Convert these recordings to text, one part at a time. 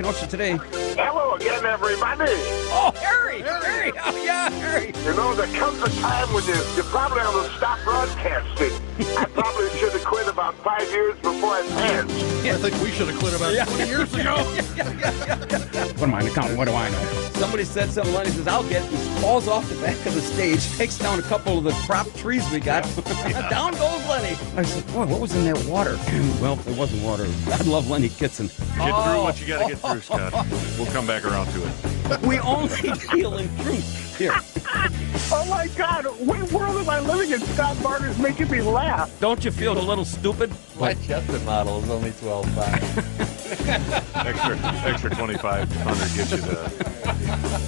Kenosha today. Hello again, everybody. Oh, Harry! Harry! Oh, yeah, Harry! You know, there comes a time when you probably ought to stop broadcasting. I probably should have quit about 5 years before I passed. I think we should have quit about 20 years ago. What am I accounting? What do I know? Somebody said something, Lenny says, I'll get, he falls off the back of the stage, takes down a couple of the prop trees we got. Down goes Lenny. I said, boy, what was in that water? Well, it wasn't water. I love Lenny Kitson. Get through what you got to get through, Scott. We'll come back around to it. We only deal in truth here. Oh, my God. What world am I living in? Scott Barter's making me laugh. Don't you feel a little stupid? My Chester model is only 12.5. Extra 2,500 gets you the.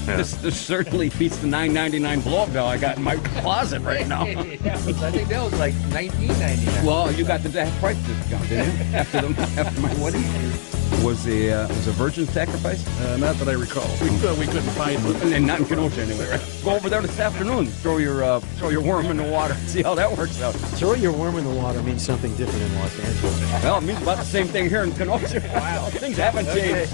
Yeah. This certainly beats the $9.99 blow-up doll I got in my closet right now. I think that was like $19.99. Well, you got the price discount, didn't you? After my wedding. Was a virgin sacrifice? Not that I recall. We couldn't find it. And not in Kenosha anyway, right? Go over there this afternoon. Throw your worm in the water. See how that works out. Throw your worm in the water means something different in Los Angeles. Well, it means about the same thing here in Kenosha. Wow, things haven't changed.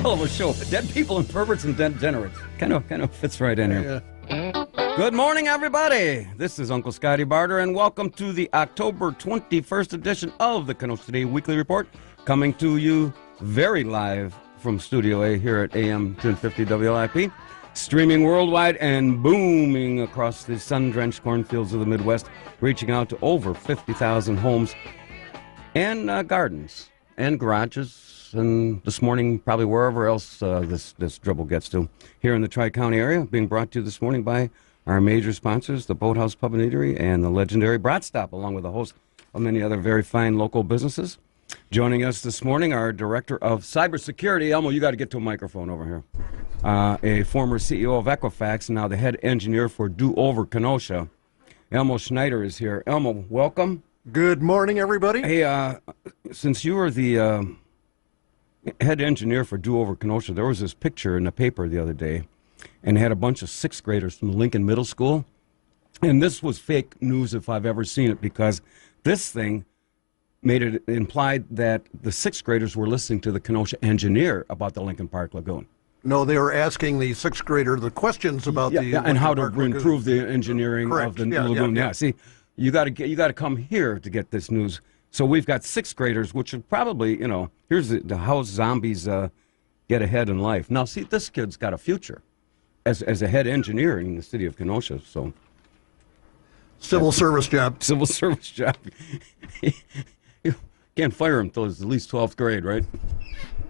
Hell of a show. Dead people and perverts and degenerates. Kind of fits right in here. Yeah. Good morning, everybody. This is Uncle Scotty Barter, and welcome to the October 21st edition of the Kenosha Today Weekly Report, coming to you very live from Studio A here at AM 1050 WLIP, streaming worldwide and booming across the sun-drenched cornfields of the Midwest, reaching out to over 50,000 homes and gardens and garages, and this morning probably wherever else this dribble gets to, here in the Tri-County area, being brought to you this morning by our major sponsors, the Boathouse Pub and Eatery and the legendary Brat Stop, along with a host of many other very fine local businesses. Joining us this morning, our Director of Cybersecurity, Elmo, you got to get to a microphone over here. A former CEO of Equifax, now the head engineer for Do Over Kenosha. Elmo Schneider is here. Elmo, welcome. Good morning, everybody. Hey, since you were the head engineer for Do Over Kenosha, there was this picture in the paper the other day, and it had a bunch of sixth graders from Lincoln Middle School. And this was fake news if I've ever seen it, because this thing made it implied that the sixth graders were listening to the Kenosha engineer about the Lincoln Park Lagoon. No, they were asking the sixth grader the questions about and how to improve the engineering of the lagoon. Yeah. See, you got to come here to get this news. So we've got sixth graders, which are probably, here's the how zombies get ahead in life. Now, see, this kid's got a future as a head engineer in the city of Kenosha. So Civil service job. Civil service job. You can't fire him until he's at least 12th grade, right?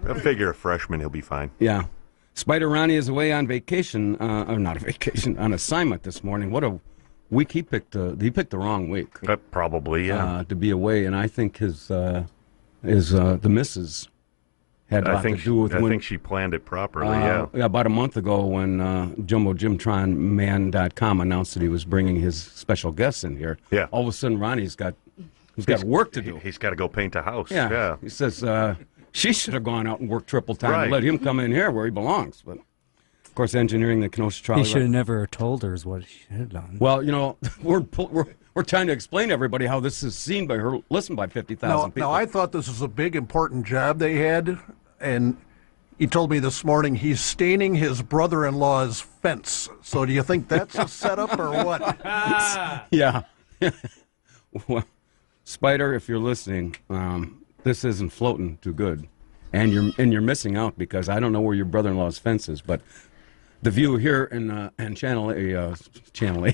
I figure a freshman, he'll be fine. Yeah. Spider Ronnie is away on vacation, or not a vacation, on assignment this morning. What a week he picked. He picked the wrong week. Probably, yeah. To be away, and I think the missus had a lot to do with. I think she planned it properly. Yeah. About a month ago, when JumboJimTronMan.com announced that he was bringing his special guests in here. Yeah. All of a sudden, Ronnie's got work to do. He's got to go paint a house. Yeah. He says she should have gone out and worked triple time and let him come in here where he belongs. But of course, engineering the Kenosha Trolley. He should have never told her is what she should have done. Well, we're trying to explain to everybody how this is seen by her, listened by 50,000 people. Now, I thought this was a big, important job they had, and he told me this morning he's staining his brother-in-law's fence. So do you think that's a setup or what? Yeah. Well, Spider, if you're listening, this isn't floating too good, and you're missing out, because I don't know where your brother-in-law's fence is, but the view here in Channel A.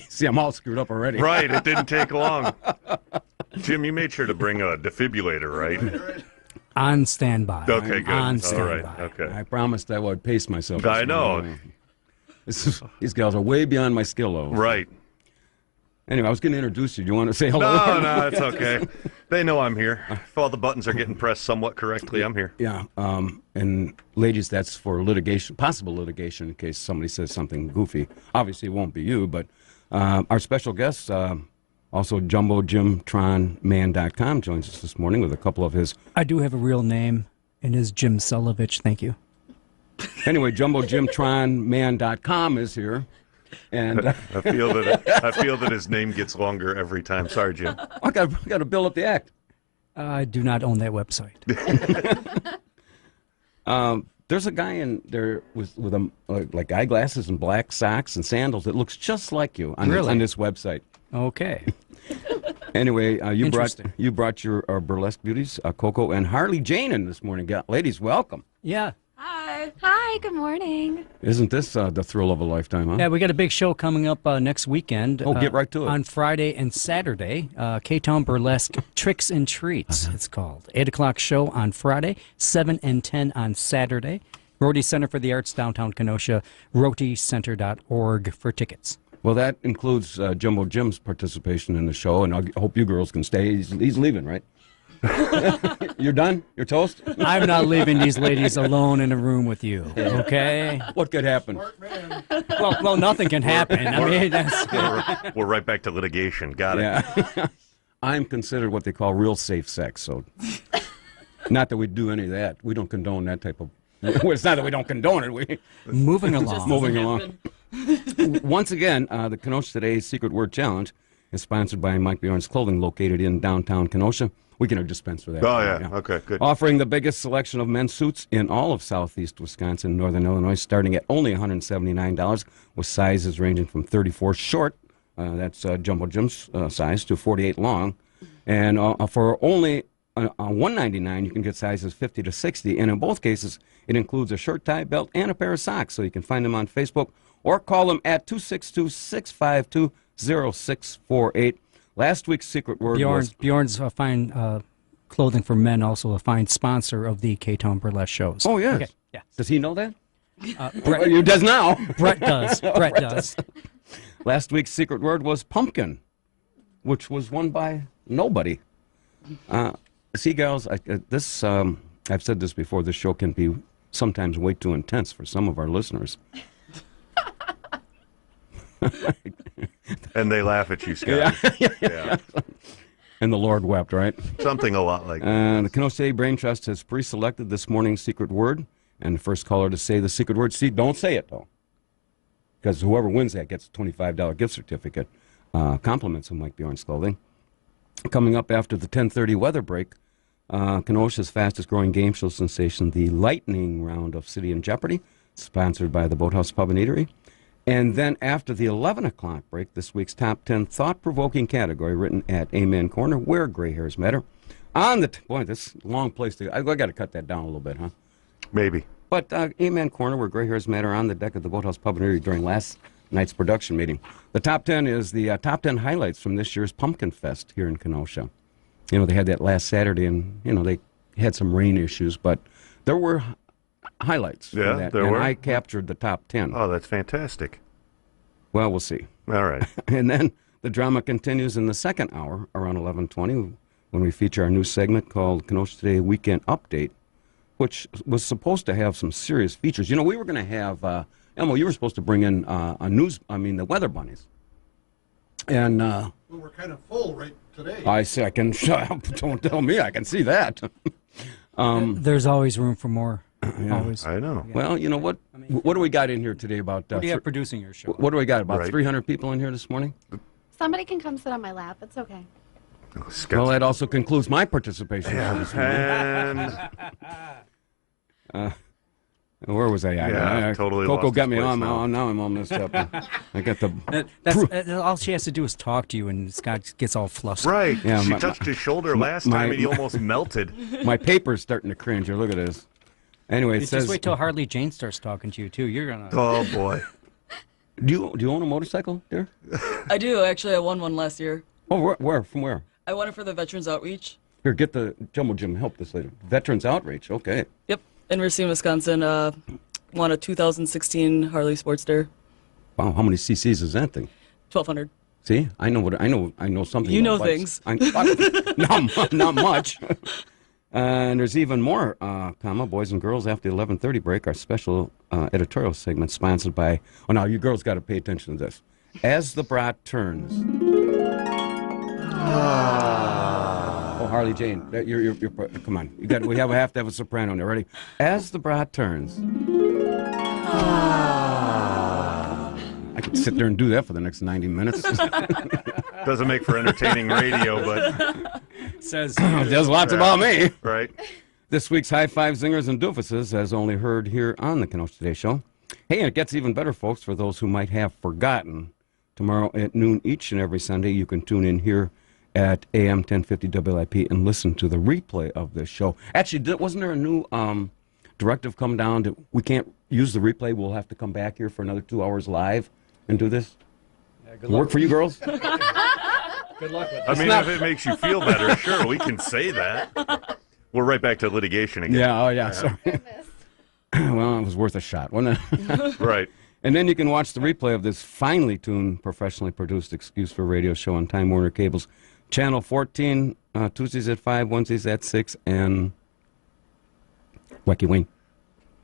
See, I'm all screwed up already. Right, it didn't take long. Jim, you made sure to bring a defibrillator, right? On standby. Okay, good. On All standby. right, okay. I promised I would pace myself. I know. These gals are way beyond my skill level. Right. Anyway, I was going to introduce you. Do you want to say hello? No, it's okay. They know I'm here. If all the buttons are getting pressed somewhat correctly, I'm here. Yeah. And ladies, that's for litigation, possible litigation, in case somebody says something goofy. Obviously, it won't be you, but our special guest, also JumboJimTronMan.com, joins us this morning with a couple of his. I do have a real name, and is Jim Sulovich. Thank you. Anyway, JumboJimTronMan.com is here. And I feel that his name gets longer every time. Sorry, Jim. I got to build up the act. I do not own that website. There's a guy in there with like eyeglasses and black socks and sandals that looks just like you on, Really? on this website. Okay. Anyway, you Interesting. brought your burlesque beauties, Coco and Harley Jane, in this morning. Ladies, welcome. Yeah. Hi. Hi, good morning. Isn't this the thrill of a lifetime, huh? Yeah, we got a big show coming up next weekend. Oh, get right to it. On Friday and Saturday. K-Town Burlesque Tricks and Treats, it's called. 8 o'clock show on Friday, 7 and 10 on Saturday. Rotary Center for the Arts, downtown Kenosha, rotycenter.org for tickets. Well, that includes Jumbo Jim's participation in the show, and I hope you girls can stay. He's leaving, right? You're done? You're toast? I'm not leaving these ladies alone in a room with you, okay? What could happen? Well, nothing can happen. I mean, that's... We're right back to litigation. Got it. Yeah. I'm considered what they call real safe sex, so not that we do any of that. We don't condone that type of... Well, it's not that we don't condone it. We Moving along. moving along. Once again, the Kenosha Today Secret Word Challenge is sponsored by Mike Bjorn's Clothing, located in downtown Kenosha. We can dispense with that. Oh, yeah. Okay, good. Offering the biggest selection of men's suits in all of southeast Wisconsin and northern Illinois, starting at only $179, with sizes ranging from 34 short, that's Jumbo Jim's size, to 48 long. And for only $199, you can get sizes 50 to 60. And in both cases, it includes a shirt, tie, belt, and a pair of socks. So you can find them on Facebook or call them at 262-652-0648. Last week's secret word was... Bjorn's fine clothing for men, also a fine sponsor of the K-Town Burlesque shows. Oh, yes. Okay, yeah. Does he know that? Brett, You does now. Brett does. Brett does. Last week's secret word was pumpkin, which was won by nobody. See, gals, I've said this before, this show can be sometimes way too intense for some of our listeners. And they laugh at you, Scott. Yeah. And the Lord wept, right? Something a lot like that. The Kenosha City Brain Trust has pre-selected this morning's secret word, and the first caller to say the secret word, see, don't say it, though, because whoever wins that gets a $25 gift certificate, compliments of Mike Bjorn's Clothing. Coming up after the 10:30 weather break, Kenosha's fastest-growing game show sensation, the Lightning Round of City in Jeopardy, sponsored by the Boathouse Pub and Eatery. And then after the 11 o'clock break, this week's top 10 thought-provoking category written at Amen Corner, where gray hairs matter. On the... boy, this is a long place to... I got to cut that down a little bit, huh? Maybe. But Amen Corner, where gray hairs matter, on the deck of the Boathouse Pub and Eatery during last night's production meeting. The top 10 is the top 10 highlights from this year's Pumpkin Fest here in Kenosha. You know, they had that last Saturday, and, you know, they had some rain issues, but there were highlights from Yeah, that. there and were. I captured the top 10. Oh, that's fantastic. Well, we'll see. All right. And then the drama continues in the second hour around 11:20 when we feature our new segment called Kenosha Today Weekend Update, which was supposed to have some serious features. You know, we were going to have, Elmo, you were supposed to bring in the weather bunnies. And Well, we're kind of full right today. I see, I can, don't tell me, I can see that. There's always room for more. Always. I know. Well, you know what? What do we got in here today about... What do you have producing your show? what do we got, about Right. 300 people in here this morning? Somebody can come sit on my lap. It's okay. Scott's- Well, that also concludes my participation for this morning. And Where was I at? Yeah, totally Coco lost got his me place on. now. Now I'm all messed up. I got the... All she has to do is talk to you, and Scott gets all flustered. right. Yeah, she my- touched his shoulder last my- time and he almost melted. My paper's starting to cringe here. Look at this. Anyway, it Just says... wait till Harley Jane starts talking to you, too. You're going to... Oh, boy. Do you own a motorcycle, dear? I do, actually. I won one last year. Oh, where? From where? I won it for the Veterans Outreach. Here, get the Jumbo Jim. Help this lady. Veterans Outreach. Okay. Yep, in Racine, Wisconsin. Won a 2016 Harley Sportster. Wow, how many cc's is that thing? 1,200. See, I know something. You about know bikes. things. Not much. And there's even more, boys and girls, after the 11:30 break, our special editorial segment sponsored by, oh, now you girls got to pay attention to this. As the brat turns. Oh, Harley Jane, you're come on. We have to have a soprano in there. Ready? As the brat turns. I could sit there and do that for the next 90 minutes. Doesn't make for entertaining radio, but Says... There's lots about me. right. This week's High Five Zingers and Doofuses, as only heard here on the Kenosha Today Show. Hey, and it gets even better, folks, for those who might have forgotten. Tomorrow at noon each and every Sunday, you can tune in here at AM 1050 WIP and listen to the replay of this show. Actually, wasn't there a new directive come down that we can't use the replay? We'll have to come back here for another 2 hours live and do this? Good Work for you girls? Good luck with I mean, if it makes you feel better, sure, we can say that. We're right back to litigation again. Yeah, oh yeah, sorry. Well, it was worth a shot, wasn't it? Right. And then you can watch the replay of this finely tuned, professionally produced Excuse for Radio show on Time Warner Cable's Channel 14, Tuesdays at 5, Wednesdays at 6, and Wacky Wayne.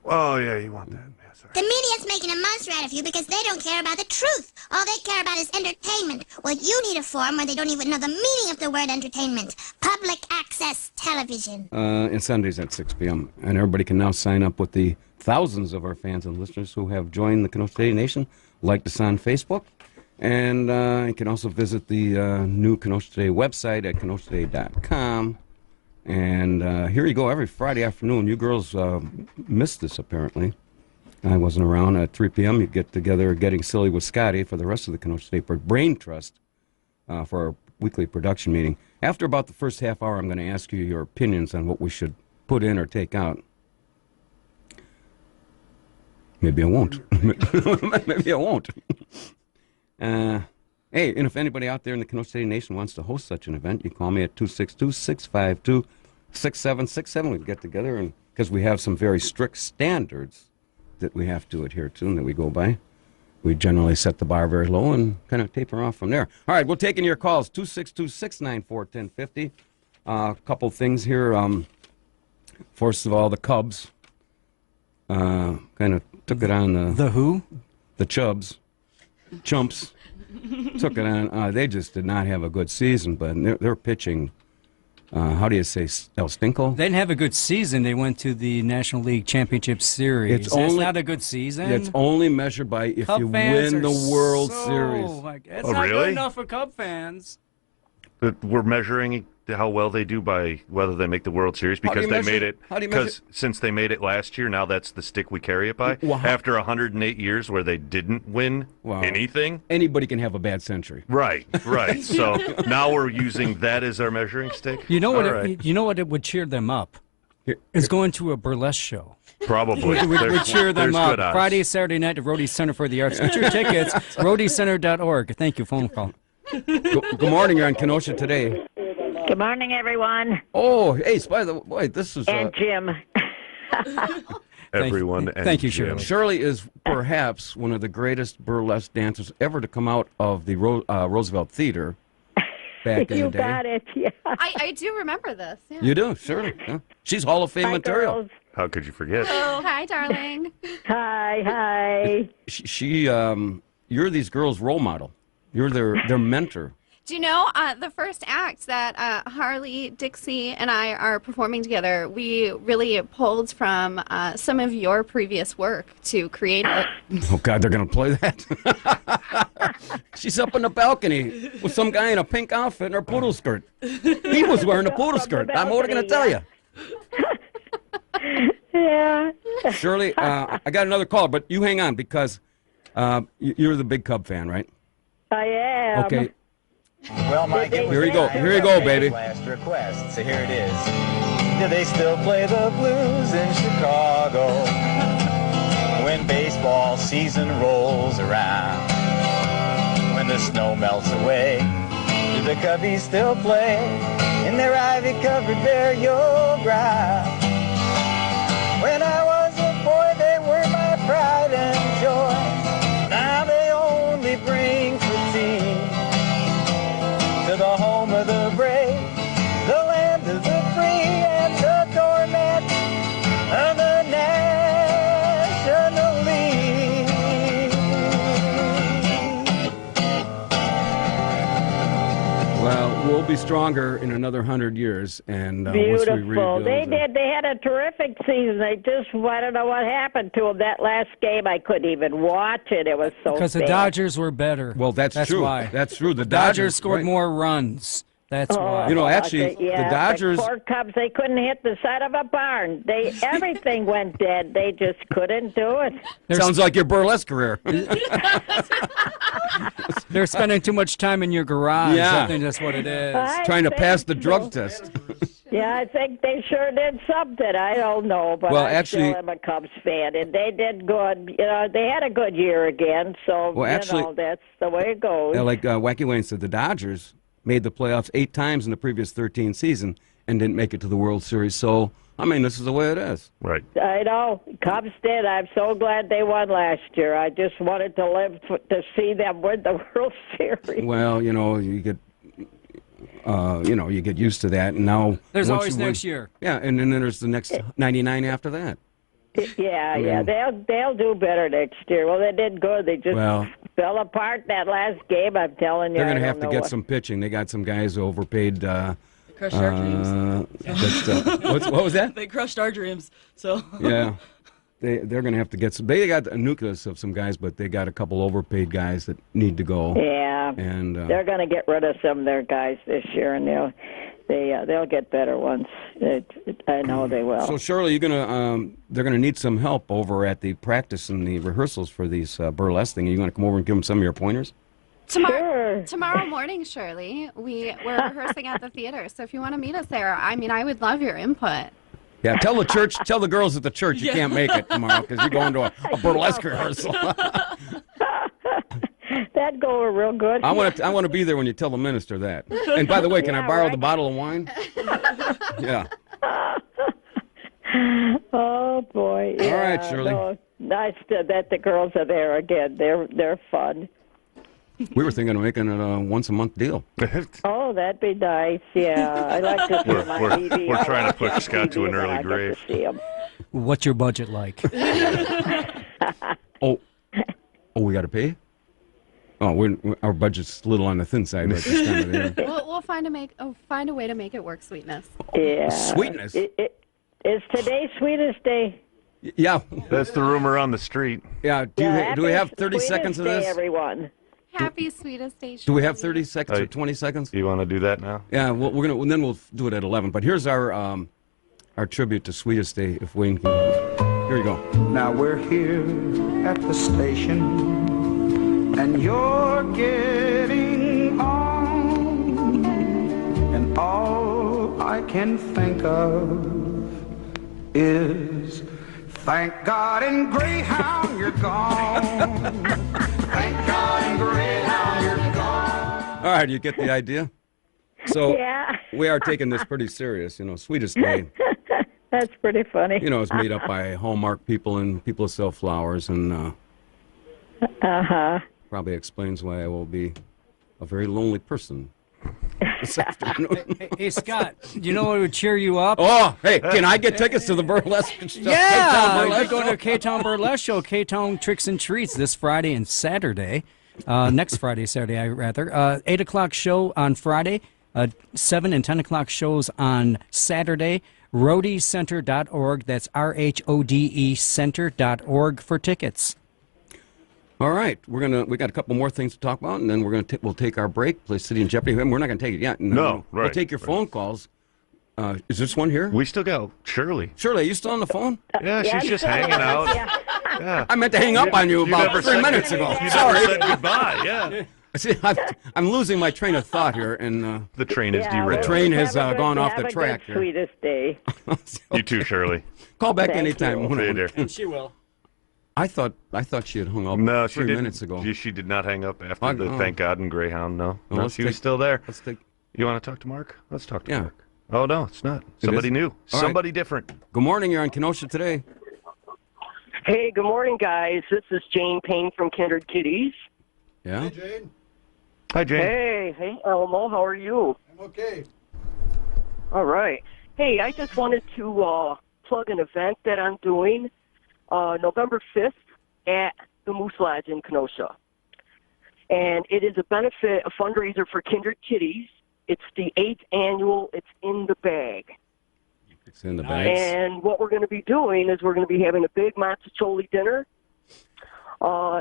Oh, yeah, you want that. Yeah, sorry. The media's making a monster out of you because they don't care about the truth. All they care about is entertainment. Well, you need a forum where they don't even know the meaning of the word entertainment. Public access television. And Sundays at 6 p.m. And everybody can now sign up with the thousands of our fans and listeners who have joined the Kenosha Today Nation. Like us on Facebook. And you can also visit the new Kenosha Today website at kenoshatoday.com. And here you go every Friday afternoon. You girls missed this, apparently. I wasn't around. At 3 p.m., you get together Getting Silly with Scotty for the rest of the Kenosha State Brain Trust for our weekly production meeting. After about the first half hour, I'm going to ask you your opinions on what we should put in or take out. Maybe I won't. Maybe I won't. Hey, and if anybody out there in the Kenosha City Nation wants to host such an event, you call me at 262-652-6767. We can get together, and because we have some very strict standards that we have to adhere to and that we go by. We generally set the bar very low and kind of taper off from there. All right, we're taking your calls, 262-694-1050. A couple things here. First of all, the Cubs kind of took it on The who? the Chumps took it on. They just did not have a good season, but they're pitching. How do you say, El Stinko? They didn't have a good season. They went to the National League Championship Series. That's not a good season. It's only measured by if Cub you fans win are the World so, Series. it's Oh, not good really? enough for Cub fans. But we're measuring how well they do by whether they make the World Series How do because you they measure- made it. how do you measure- Because since they made it last year, now that's the stick we carry it by. Well, how- After 108 years where they didn't win Wow. anything. Anybody can have a bad century. Right, right. So now we're using that as our measuring stick. You know what? All right. You know what? It would cheer them up. Is going to a burlesque show. Probably. We There's- cheer them there's up. good odds. Friday, Saturday night at Rhodey Center for the Arts. Get your tickets. RhodeyCenter.org. Thank you. Phone call. Good morning. You're on Kenosha Today. Good morning, everyone. Oh, hey, by the way, this is And Jim. Everyone. and Thank you, Jim. Shirley. Shirley is perhaps one of the greatest burlesque dancers ever to come out of the Roosevelt Theater back in You the day. got it. Yeah. I do remember this. Yeah. You do, Shirley. Yeah. She's Hall of Fame Hi, material. girls. How could you forget? Oh, hi, darling. Hi, hi. You're these girls' role model. You're their mentor. Do you know the first act that Harley, Dixie, and I are performing together? We really pulled from some of your previous work to create it. Oh, God, they're going to play that? She's up on the balcony with some guy in a pink outfit and her poodle skirt. He was wearing a poodle skirt. I'm what going to tell you. Yeah. Shirley, I got another call, but you hang on because you're the big Cub fan, right? I am. Okay. Well, Mike, it was Here you go. Here you go, baby. last request, so here it is. Do they still play the blues in Chicago when baseball season rolls around? When the snow melts away, do the Cubbies still play in their ivy-covered burial ground? When I was a boy, they were my pride and joy. Now they only bring fatigue to the home of the brave, the land of the free, and the torment of the National League. Well, we'll be stronger in another 100 years, and once we Beautiful. rebuild. They did. They had a terrific season. I don't know what happened to them. That last game, I couldn't even watch it. It was so Because the bad. Dodgers were better. Well, that's true. why. That's true. The Dodgers scored right. more runs. That's why. You know, actually, yeah, the Dodgers. The poor Cubs, they couldn't hit the side of a barn. Everything went dead. They just couldn't do it. Sounds like your burlesque career. They're spending too much time in your garage. Yeah. I think that's what it is. Trying to pass the so. drug test. Yeah, I think they sure did something. I don't know, but Well, I actually- still am a Cubs fan, and they did good. You know, they had a good year again, so Well, actually- you know, that's the way it goes. Yeah, like Wacky Wayne said, the Dodgers made the playoffs 8 times in the previous 13 season and didn't make it to the World Series. So, I mean, this is the way it is. Right. I know. Cubs did. I'm so glad they won last year. I just wanted to live to see them win the World Series. Well, you know, you get used to that, and now There's once always you win- next year. Yeah, and then there's the next 99 after that. Yeah, they'll do better next year. Well, they did good. They just Well- fell apart that last game. I'm telling you. They're going I to don't have to know get what- some pitching. They got some guys overpaid. Crushed our dreams. What was that? They crushed our dreams. So Yeah. They're going to have to get some. They got a nucleus of some guys, but they got a couple overpaid guys that need to go. Yeah, And they're going to get rid of some of their guys this year, and they'll get better ones. I know they will. so Shirley, they're gonna need some help over at the practice and the rehearsals for these burlesque thing. Are you gonna come over and give them some of your pointers? Tomorrow morning, Shirley, we're rehearsing at the theater. So if you want to meet us there, I mean, I would love your input. Yeah, tell the girls at the church you can't make it tomorrow because you're going to a burlesque rehearsal. That'd go real good. I want to be there when you tell the minister that. And by the way, can I borrow the bottle of wine? Yeah. Oh boy! All Yeah, right, Shirley. No, nice that the girls are there again. They're fun. We were thinking of making it a once-a-month deal. Oh, that'd be nice. Yeah, I like to see them on TV. We're I trying to watch push on Scott to TV an when early I get to grave. see 'em. What's your budget like? Oh, we got to pay? Oh, our budget's a little on the thin side right this time of the year. We'll find a way to make it work, Sweetness. Yeah. Sweetness? Is today Sweetest Day? Yeah. That's the rumor on the street. Yeah. Do we have 30 seconds of Day, this? everyone. Happy Sweetest Day, Do we have Shirley. 30 seconds or 20 seconds? Do you want to do that now? Yeah, well, then we'll do it at 11. But here's our tribute to Sweetest Day, if Wayne can. Here you go. Now we're here at the station, and you're getting on, and all I can think of is, thank God in Greyhound you're gone. Thank God in Greyhound you're gone. All right, you get the idea? So Yeah. we are taking this pretty serious, Sweetest Day. That's pretty funny. It's made up by Hallmark people and people who sell flowers, and probably explains why I will be a very lonely person this afternoon. Hey, Scott, you know what would cheer you up? Oh, hey, can I get tickets to the burlesque show? Yeah, K-Town you're Burlesque going show? to K-Town Burlesque Show, K-Town Tricks and Treats this Friday and Saturday. Next Friday, Saturday, rather. 8 o'clock show on Friday, 7 and 10 o'clock shows on Saturday. RhodeCenter.org. That's RHODE Center.org for tickets. All right, we got a couple more things to talk about, and then we'll take our break. Play City in Jeopardy. We're not going to take it yet. No, We'll right, take your phone calls. Is this one here? We still got Shirley. Shirley, are you still on the phone? Yeah, she's just hanging out. Yeah. I meant to hang up on you about never 3 said- minutes ago. You Sorry. never said goodbye. Yeah. See, I'm losing my train of thought here, and The train is Yeah, derailed. the train has have a good- gone off have the a track good here. Sweetest Day. You too, Shirley. Call back Thank anytime. you. See you there. She will. I thought she had hung up No, she 3 didn't. minutes ago. She did not hang up after I the know. Thank God and Greyhound. No, Well, no, let's she was take- still there. Let's take. You want to talk to Mark? Let's talk to Yeah. Mark. Oh no, it's not. Somebody is? new. All right. Somebody different. Good morning. You're on Kenosha today. Hey, good morning, guys. This is Jane Payne from Kindred Kitties. Yeah. Jane. Hi, Jane. Hey, Elmo. How are you? I'm okay. All right. Hey, I just wanted to plug an event that I'm doing November 5th at the Moose Lodge in Kenosha. And it is a benefit, a fundraiser for Kindred Kitties. It's the 8th annual. It's in the bag. It's in the bags. And what we're going to be doing is we're going to be having a big mazzacholi dinner.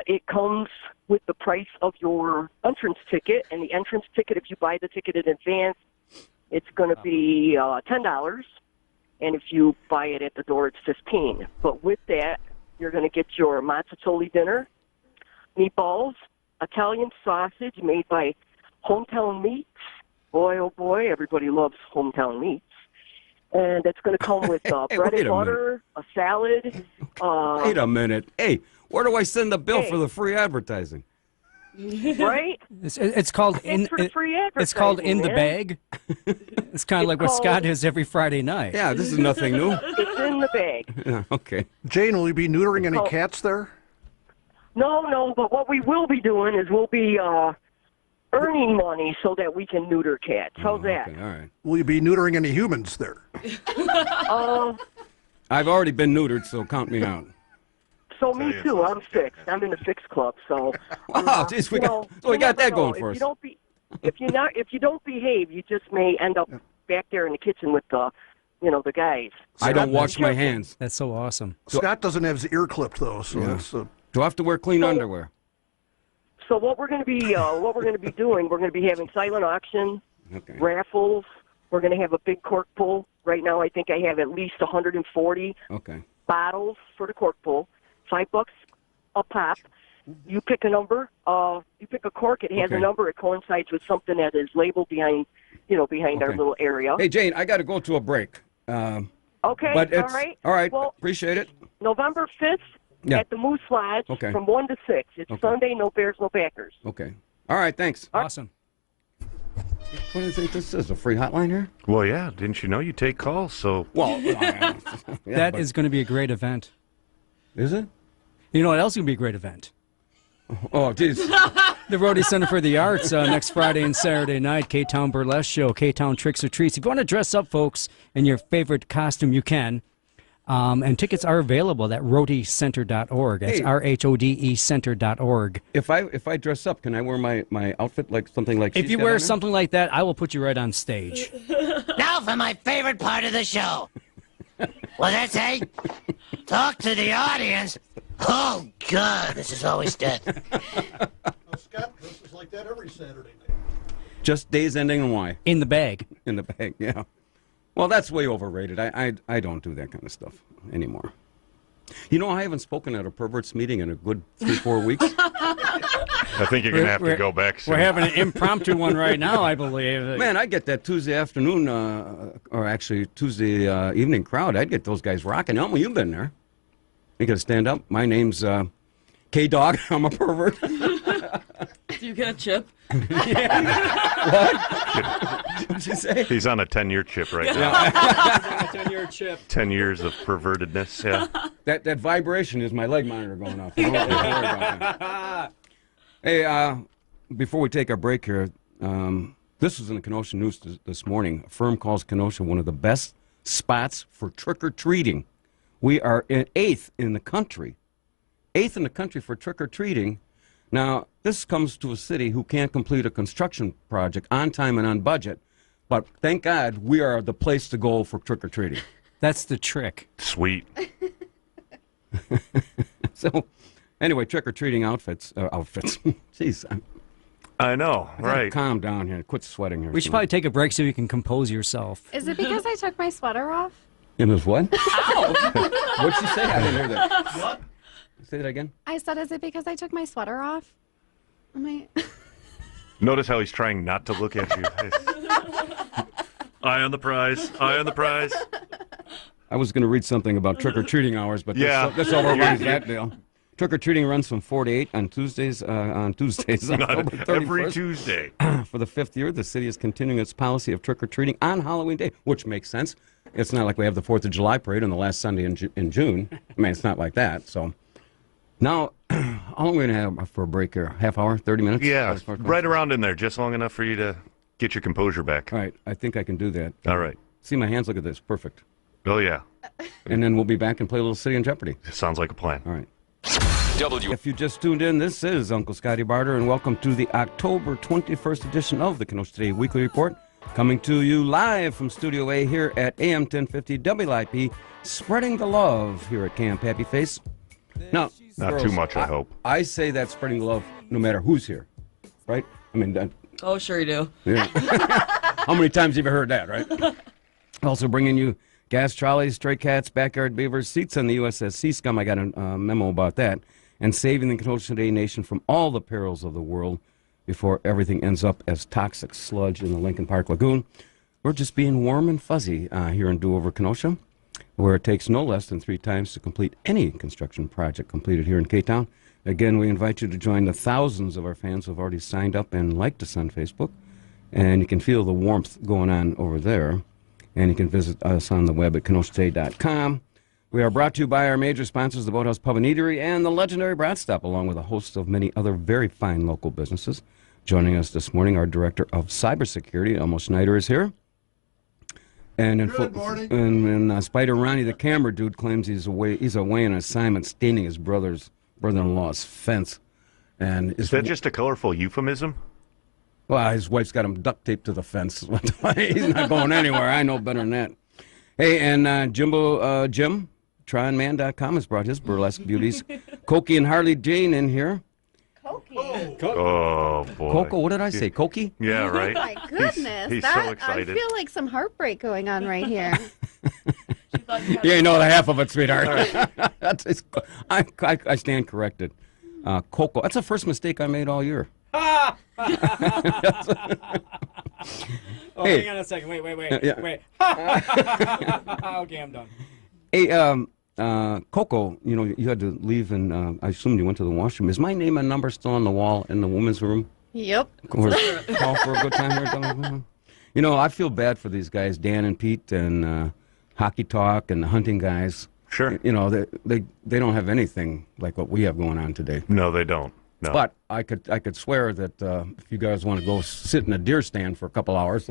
It comes with the price of your entrance ticket. And the entrance ticket, if you buy the ticket in advance, it's going to be $10, and if you buy it at the door, it's $15. But with that, you're going to get your mazzaroli dinner, meatballs, Italian sausage made by Hometown Meats. Boy, oh boy, everybody loves Hometown Meats. And it's going to come with bread and butter, a salad. Wait a minute. Hey, where do I send the bill for the free advertising? Right? It's called it's called in the bag. It's kind of like what Scott has every Friday night. Yeah, this is nothing new. It's in the bag. Yeah, okay. Jane, will you be neutering any cats there? No, but what we will be doing is we'll be earning money so that we can neuter cats. How's that? Okay, all right. Will you be neutering any humans there? I've already been neutered, so count me out. So me too. I'm fixed. I'm in the fixed club. So wow, geez, we got that going for us. If you don't behave, you just may end up back there in the kitchen with the guys. I don't wash my hands. That's so awesome. Scott doesn't have his ear clipped though, so it's. Do I have to wear clean underwear? So what we're going to be doing, we're going to be having silent auction, raffles. We're going to have a big cork pull. Right now, I think I have at least 140 bottles for the cork pull. $5 a pop. You pick a number. You pick a cork. It has a number. It coincides with something that is labeled behind our little area. Hey, Jane, I got to go to a break. Okay. But all right. All right. Well, appreciate it. November 5th at the Moose Lodge from 1 to 6. It's Sunday. No Bears, no Packers. Okay. All right. Thanks. Awesome. What do you think this is? A free hotline here? Well, yeah. Didn't you know you take calls? So. Well, that is going to be a great event. Is it? You know what else is going to be a great event? Oh, geez. The Rhodey Center for the Arts next Friday and Saturday night, K-Town Burlesque Show, K-Town Tricks or Treats. If you want to dress up, folks, in your favorite costume, you can. And tickets are available at rhodeycenter.org. That's RHODE center.org. If I dress up, can I wear my outfit like something like? If you wear something like that, I will put you right on stage. Now for my favorite part of the show. What's that say? Talk to the audience. Oh, God, this is always dead. Scott dresses like that every Saturday night. Just days ending in Y. In the bag. In the bag, yeah. Well, that's way overrated. I don't do that kind of stuff anymore. You know, I haven't spoken at a perverts meeting in a good 3-4 weeks. I think you're going to have to go back soon. We're having an impromptu one right now, I believe. Man, I get that Tuesday afternoon, or actually Tuesday evening crowd. I'd get those guys rocking. Elmo, you've been there. You got to stand up. My name's K-Dog. I'm a pervert. Do you get a chip? What? What'd you say? He's on a 10-year chip right now. Yeah. 10-year chip. 10 years of pervertedness, yeah. That vibration is my leg monitor going off. Don't worry about that. Hey, before we take our break here, this was in the Kenosha News this morning. A firm calls Kenosha one of the best spots for trick-or-treating. We are in 8th in the country. 8th in the country for trick-or-treating. Now, this comes to a city who can't complete a construction project on time and on budget, but thank God we are the place to go for trick-or-treating. That's the trick. Sweet. So, anyway, trick-or-treating outfits. Jeez. I know, right. Calm down here. Quit sweating here. We should probably take a break so you can compose yourself. Is it because I took my sweater off? It was what? Ow! What'd she say? I didn't hear that. What? Say that again? I said, is it because I took my sweater off? Notice how he's trying not to look at you. Eye on the prize. Eye on the prize. I was going to read something about trick-or-treating hours, but this overruns that deal. Trick-or-treating runs from 4 to 8 on Tuesdays. October 31st. Every Tuesday. For the 5th year, the city is continuing its policy of trick-or-treating on Halloween Day, which makes sense. It's not like we have the 4th of July parade on the last Sunday in June. I mean, it's not like that. So now, how long are we going to have for a break here? Half hour, 30 minutes? Yeah, right around in there, just long enough for you to get your composure back. All right, I think I can do that. All right. See my hands? Look at this. Perfect. Oh, yeah. And then we'll be back and play a little City in Jeopardy. Sounds like a plan. All right. If you just tuned in, this is Uncle Scotty Barter, and welcome to the October 21st edition of the Kenosha Today Weekly Report, coming to you live from Studio A here at AM 1050 WIP, spreading the love here at Camp Happy Face. Now, not girls, too much, I hope. I say that spreading the love no matter who's here, right? I mean, oh, sure you do. Yeah. How many times have you heard that, right? Also bringing you gas trolleys, stray cats, backyard beavers, seats on the USS Sea Scum. I got a memo about that. And saving the Kenosha Today Nation from all the perils of the world before everything ends up as toxic sludge in the Lincoln Park Lagoon. We're just being warm and fuzzy here in Do-Over Kenosha, where it takes no less than 3 times to complete any construction project completed here in K-Town. Again, we invite you to join the thousands of our fans who have already signed up and liked us on Facebook. And you can feel the warmth going on over there. And you can visit us on the web at kenoshaday.com. We are brought to you by our major sponsors, the Boathouse Pub and Eatery and the legendary Brat Stop, along with a host of many other very fine local businesses. Joining us this morning, our Director of Cybersecurity, Elmo Schneider, is here. And Good morning. And Spider Ronnie, the camera dude, claims he's away on assignment, staining his brother-in-law's fence. And Is that just a colorful euphemism? Well, his wife's got him duct taped to the fence. He's not going anywhere. I know better than that. Hey, and Jim, TryOnMan.com has brought his burlesque beauties. Cokie and Harley Jane in here. Oh, boy. Coco, what did I say? Cokie? Yeah, right. Oh my goodness. He's that, so excited. I feel like some heartbreak going on right here. You ain't know the half of it, sweetheart. I stand corrected. Coco. That's the first mistake I made all year. Oh, Hey. hang on a second. Wait. Yeah. Okay, I'm done. Hey, Coco, you know, you had to leave, and I assumed you went to the washroom. Is my name and number still on the wall in the women's room? Yep. Or call for a good time here? You know, I feel bad for these guys, Dan and Pete, and Hockey Talk, and the hunting guys. Sure. You know, they don't have anything like what we have going on today. No, they don't. No. But I could swear that if you guys want to go sit in a deer stand for a couple hours,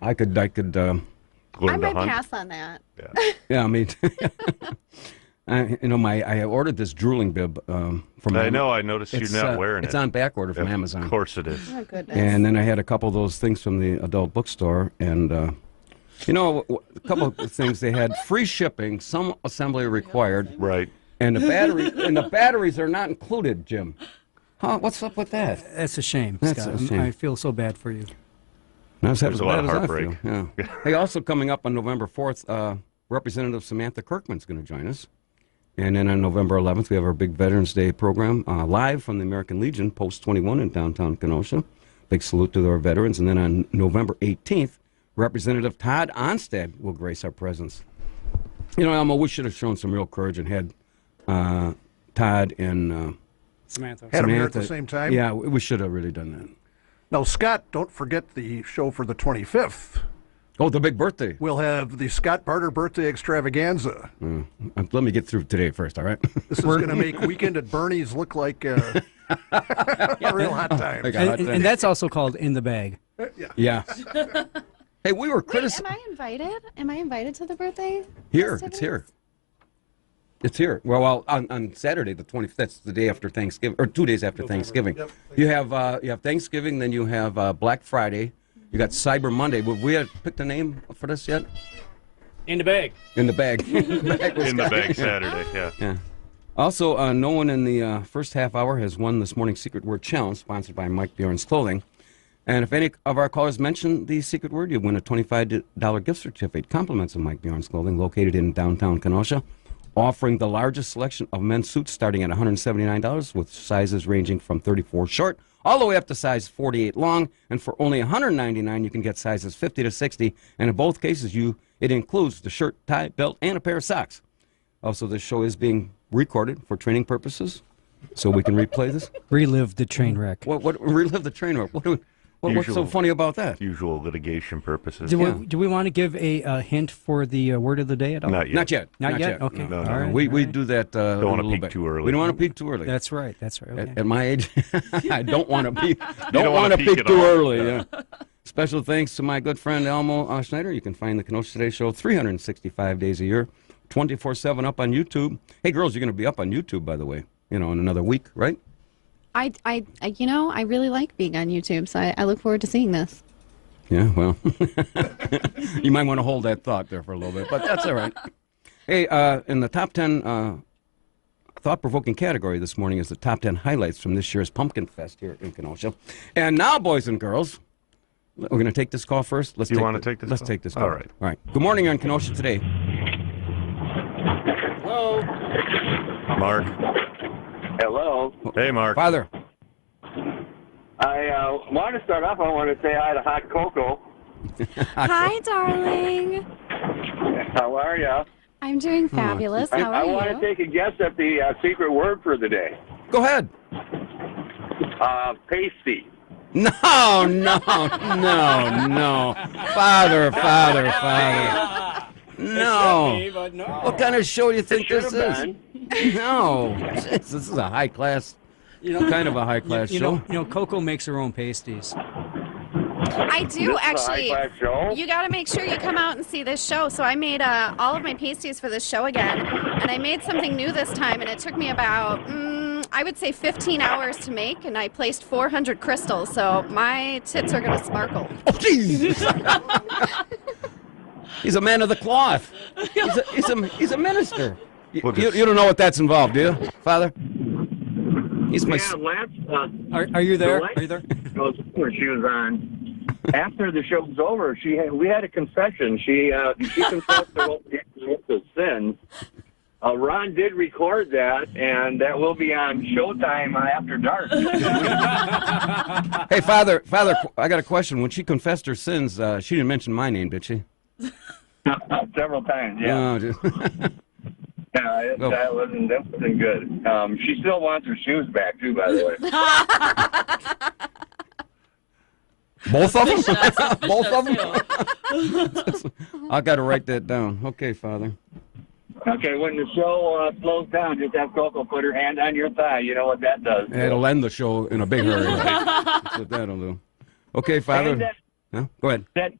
I could. I might pass on that. Yeah, I mean, I ordered this drooling bib from. I know. I noticed you're not wearing it. It's on back order from Amazon. Of course it is. Oh goodness. And then I had a couple of those things from the adult bookstore, and a couple of things they had free shipping, some assembly required. Right. And the batteries are not included, Jim. Huh? What's up with that? That's a shame, That's Scott. a shame. I feel so bad for you. That's There's a lot of bad as I heartbreak. feel, yeah. Hey, also coming up on November 4th, Representative Samantha Kirkman's going to join us. And then on November 11th, we have our big Veterans Day program live from the American Legion, Post 21 in downtown Kenosha. Big salute to our veterans. And then on November 18th, Representative Todd Onstad will grace our presence. You know, Elmo, we should have shown some real courage and had Todd and Samantha. Had them here at the same time? Yeah, we should have really done that. Now, Scott, don't forget the show for the 25th. Oh, the big birthday. We'll have the Scott Barter Birthday Extravaganza. Let me get through today first, all right? This is going to make Weekend at Bernie's look like a real hot time. And that's also called In the Bag. Yeah. Hey, we were criticized. Am I invited? Am I invited to the birthday? Here, it's here. It's here. Well, on Saturday, the 20th. That's the day after Thanksgiving, or 2 days after Thanksgiving. Yep. You have Thanksgiving, then you have Black Friday. You got Cyber Monday. Have we had picked a name for this yet? In the Bag. In the bag. In the bag. In the bag Saturday. Yeah. Yeah. Also, no one in the first half hour has won this morning's Secret Word Challenge, sponsored by Mike Bjorn's Clothing. And if any of our callers mention the secret word, you win a $25 gift certificate. Compliments of Mike Bjorn's Clothing, located in downtown Kenosha, offering the largest selection of men's suits starting at $179 with sizes ranging from 34 short all the way up to size 48 long. And for only $199, you can get sizes 50 to 60. And in both cases, it includes the shirt, tie, belt, and a pair of socks. Also, this show is being recorded for training purposes, so we can replay this. Relive the train wreck. Relive the train wreck? What's so funny about that? Usual litigation purposes. Do we want to give a hint for the word of the day at all? Not yet. Not yet. Not yet? Okay. No, All no. right, We all right. do that Don't a want to little peak bit. too early. We don't want to peak too early. That's right. That's right. Okay. At my age, I don't want to peak. don't Don't wanna want to peak peak at too all. early. Yeah. Special thanks to my good friend Elmo Schneider. You can find the Kenosha Today Show 365 days a year, 24/7 up on YouTube. Hey, girls, you're going to be up on YouTube, by the way. In another week, right? I really like being on YouTube, so I look forward to seeing this. Yeah, well, you might want to hold that thought there for a little bit, but that's all right. Hey, in the top 10 thought-provoking category this morning is the top 10 highlights from this year's Pumpkin Fest here in Kenosha. And now, boys and girls, We're going to take this call first. You want to take this Let's call? take this call. All right. All right. Good morning on Kenosha Today. Hello. Mark. Hello. Hey, Mark. Father. I want to start off. I want to say hi to Hot Cocoa. Hi, darling. How are you? I'm doing fabulous. How are I you? want to take a guess at the secret word for the day. Go ahead. Pasty. No. Father. No. Me, but no. What kind of show do you think this should've is? been. No. This is a high class, kind of a high class show. Coco makes her own pasties. I do This is a actually. high-class show. You got to make sure you come out and see this show. So I made all of my pasties for this show again, and I made something new this time, and it took me about, I would say 15 hours to make, and I placed 400 crystals, so my tits are going to sparkle. Oh, jeez. He's a man of the cloth. He's a minister. You don't know what that's involved, do you, Father? He's my. Yeah, last. Are you there? the last Are you there? Where she was on. After the show was over, we had a confession. She confessed her sins. Ron did record that, and that will be on Showtime after dark. Hey, Father, I got a question. When she confessed her sins, she didn't mention my name, did she? Several times, yeah. No, just- Yeah, that wasn't good. She still wants her shoes back too, by the way. Both of them? Both of them? I got to write that down. Okay, Father. Okay, when the show slows down, just have Coco put her hand on your thigh. You know what that does. It'll end the show in a big hurry. That's what that'll do. Okay, Father. And Huh? Go ahead. that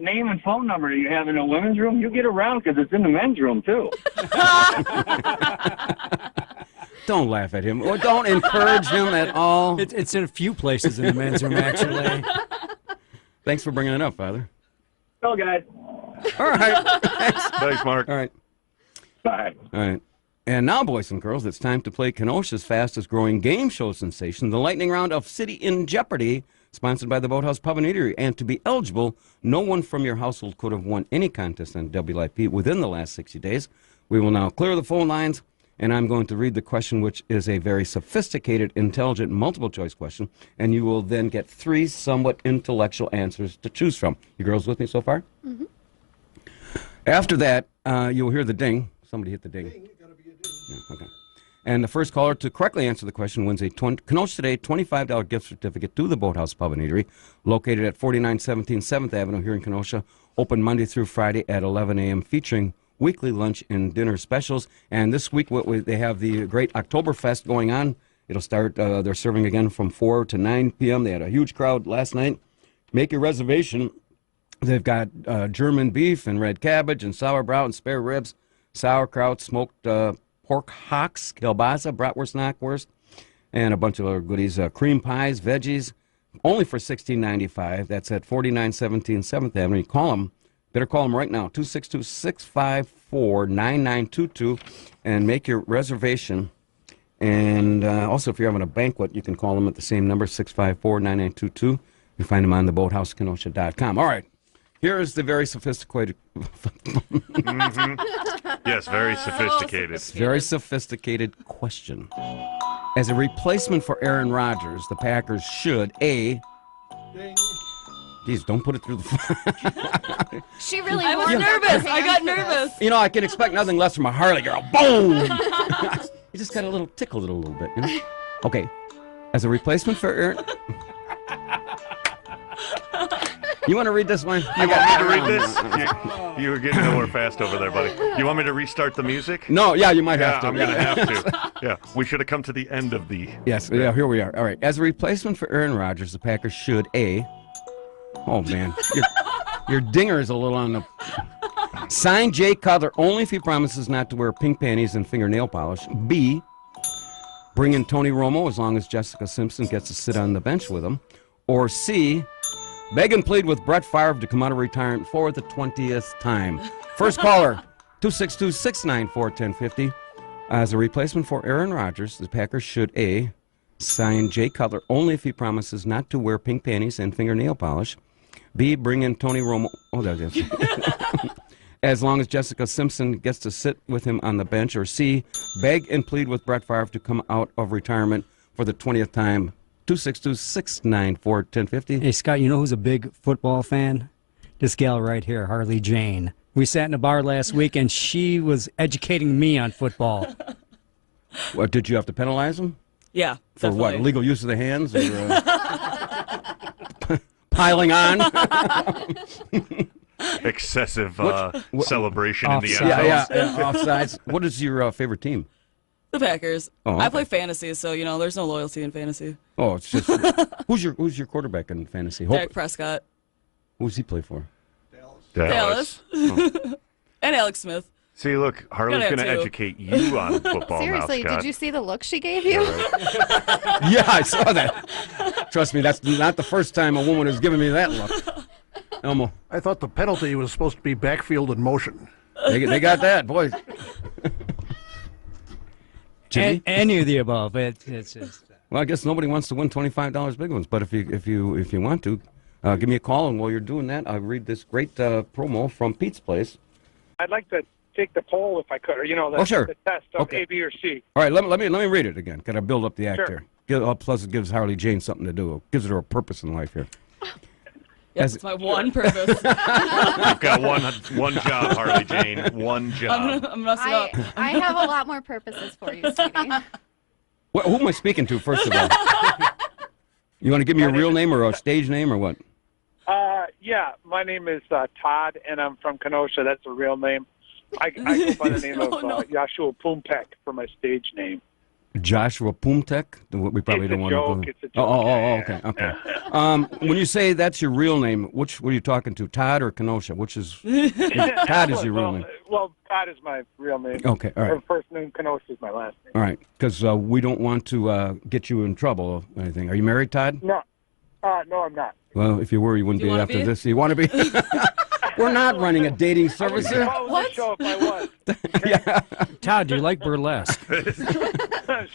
name and phone number you have in the women's room, you get around because it's in the men's room too. Don't laugh at him. Or don't encourage him at all. It's in a few places in the men's room, actually. Thanks for bringing it up, Father. Oh, guys. All right. Thanks, Mark. All right. Bye. All right. And now, boys and girls, it's time to play Kenosha's fastest growing game show sensation, the lightning round of City in Jeopardy, sponsored by the Boathouse Pub and Eatery. And to be eligible, no one from your household could have won any contest on WIP within the last 60 days. We will now clear the phone lines, and I'm going to read the question, which is a very sophisticated, intelligent, multiple-choice question, and you will then get 3 somewhat intellectual answers to choose from. You girls with me so far? Mm-hmm. After that, you'll hear the ding. Somebody hit the ding. Yeah, okay. And the first caller to correctly answer the question wins a Kenosha Today $25 gift certificate to the Boathouse Pub and Eatery, located at 4917 7th Avenue here in Kenosha, open Monday through Friday at 11 a.m., featuring weekly lunch and dinner specials. And this week they have the great Oktoberfest going on. It'll start, they're serving again from 4 to 9 p.m. They had a huge crowd last night. Make your reservation. They've got German beef and red cabbage and sauerkraut and spare ribs, sauerkraut, smoked pork hocks, kielbasa, bratwurst, knockwurst, and a bunch of other goodies. Cream pies, veggies, only for $16.95. That's at 4917 7th Avenue. Call them. Better call them right now, 262-654-9922, and make your reservation. And also, if you're having a banquet, you can call them at the same number, 654-9922. You find them on the boathousekenosha.com. All right. Here is the very sophisticated. Yes, very sophisticated. Very sophisticated question. As a replacement for Aaron Rodgers, the Packers should A. Geez, don't put it through the. She really I was warmed up her nervous. I hands got for this. nervous. You know, I can expect nothing less from a Harley girl. Boom! You just got a little tickled it a little bit. You know? Okay. As a replacement for Aaron. You want to read this one? You want me to read this? You were getting nowhere fast over there, buddy. You want me to restart the music? No, yeah, you might have to. I'm going to have to. Yeah, we should have come to the end of the... Yes, yeah, here we are. All right. As a replacement for Aaron Rodgers, the Packers should A. Oh, man. Your dinger is a little on the... Sign Jay Cutler only if he promises not to wear pink panties and fingernail polish. B. Bring in Tony Romo as long as Jessica Simpson gets to sit on the bench with him. Or C. Beg and plead with Brett Favre to come out of retirement for the 20th time. First caller, 262-694-1050. As a replacement for Aaron Rodgers, the Packers should A. Sign Jay Cutler only if he promises not to wear pink panties and fingernail polish. B, bring in Tony Romo. Oh, that is. As long as Jessica Simpson gets to sit with him on the bench. Or C, beg and plead with Brett Favre to come out of retirement for the 20th time. 262-694-1050. Hey, Scott, you know who's a big football fan? This gal right here, Harley Jane. We sat in a bar last week, and she was educating me on football. What, did you have to penalize him? Yeah, For definitely. what, illegal use of the hands? Or, piling on? Excessive celebration in the Offsides. end zone. Yeah, offsides. What is your favorite team? The Packers. Oh, I okay. play fantasy, so there's no loyalty in fantasy. Oh, it's just who's your quarterback in fantasy? Dak Prescott. Who's he play for? Dallas. Oh. And Alex Smith. See, look, Harley's Gotta going have to two. educate you on football Seriously, now, Scott. did you see the look she gave you? Yeah, I saw that. Trust me, that's not the first time a woman has given me that look. Elmo. I thought the penalty was supposed to be backfield in motion. They got that, boy. Jimmy? Any of the above. It's just. Well, I guess nobody wants to win $25 big ones, but if you want to, give me a call, and while you're doing that, I'll read this great promo from Pete's Place. I'd like to take the poll if I could, or Oh, sure. the test of Okay. A, B, or C. All right, let me read it again. Can I build up the act Sure. here? Plus, it gives Harley Jane something to do. It gives her a purpose in life here. Yes, it's my one purpose. You've got one job, Harley Jane. One job. I'm messing up. I have a lot more purposes for you, sweetie. Who am I speaking to, first of all? You want to give me a real name or a stage name or what? Yeah, my name is Todd, and I'm from Kenosha. That's a real name. I go by the name of Yashua Pumpek for my stage name. Joshua Pumtek? We probably It's don't a want joke. to. It's a joke. Okay. When you say that's your real name, what are you talking to, Todd or Kenosha? Which is Todd is your real name? Well, Todd is my real name. Okay, all right. Or first name Kenosha is my last name. All right, because we don't want to get you in trouble or anything. Are you married, Todd? No, no, I'm not. Well, if you were, you wouldn't You be wanna after be? this. You want to be? We're not running a dating service here. What? Show if I was. Yeah. Todd, do you like burlesque?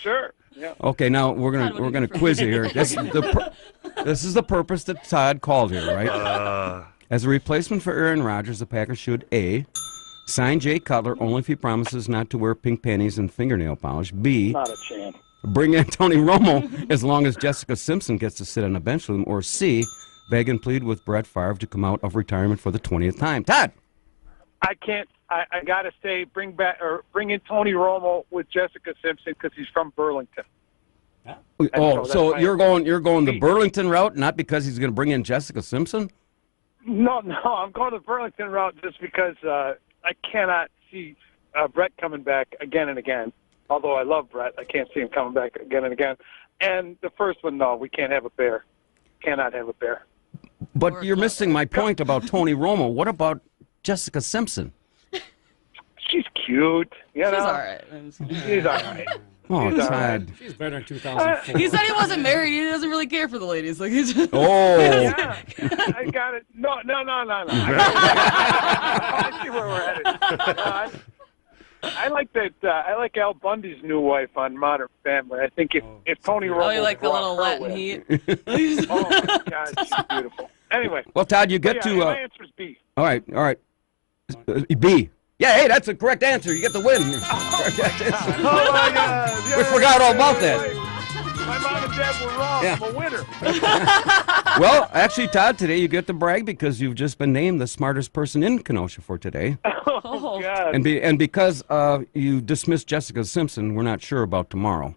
Sure. Yeah. Okay, now we're gonna quiz you here. This is the purpose that Todd called here, right? As a replacement for Aaron Rodgers, the Packers should A, sign Jay Cutler only if he promises not to wear pink panties and fingernail polish. B, Not a chance. bring in Tony Romo as long as Jessica Simpson gets to sit on a bench with him. Or C, beg and plead with Brett Favre to come out of retirement for the 20th time. Todd. I can't. I gotta say, bring in Tony Romo with Jessica Simpson because he's from Burlington. Oh, that's so my you're going the Burlington route, not because he's going to bring in Jessica Simpson? No, I'm going the Burlington route just because I cannot see Brett coming back again and again. Although I love Brett, I can't see him coming back again and again. And the first one, no, we can't have a bear. Cannot have a bear. But you're missing my point about Tony Romo. What about Jessica Simpson? She's cute. You know? She's all right. She's all right. Oh, She's all Todd. She's better in 2004. He said he wasn't married. He doesn't really care for the ladies. Like he's just... Oh. Yeah, I got it. No. I see where we're headed. I like that. I like Al Bundy's new wife on Modern Family. I think if Tony Romo. Oh, you like the brought little her Latin with- heat? Oh my God, she's beautiful. Anyway. Well, Todd, you get yeah, to. my answer is B. All right. B. Yeah, hey, that's a correct answer. You get the win. Oh my God! We forgot all about that. My mom and dad were wrong. Yeah. I'm a winner. Well, actually, Todd, today you get to brag because you've just been named the smartest person in Kenosha for today. Oh God! And because you dismissed Jessica Simpson, we're not sure about tomorrow.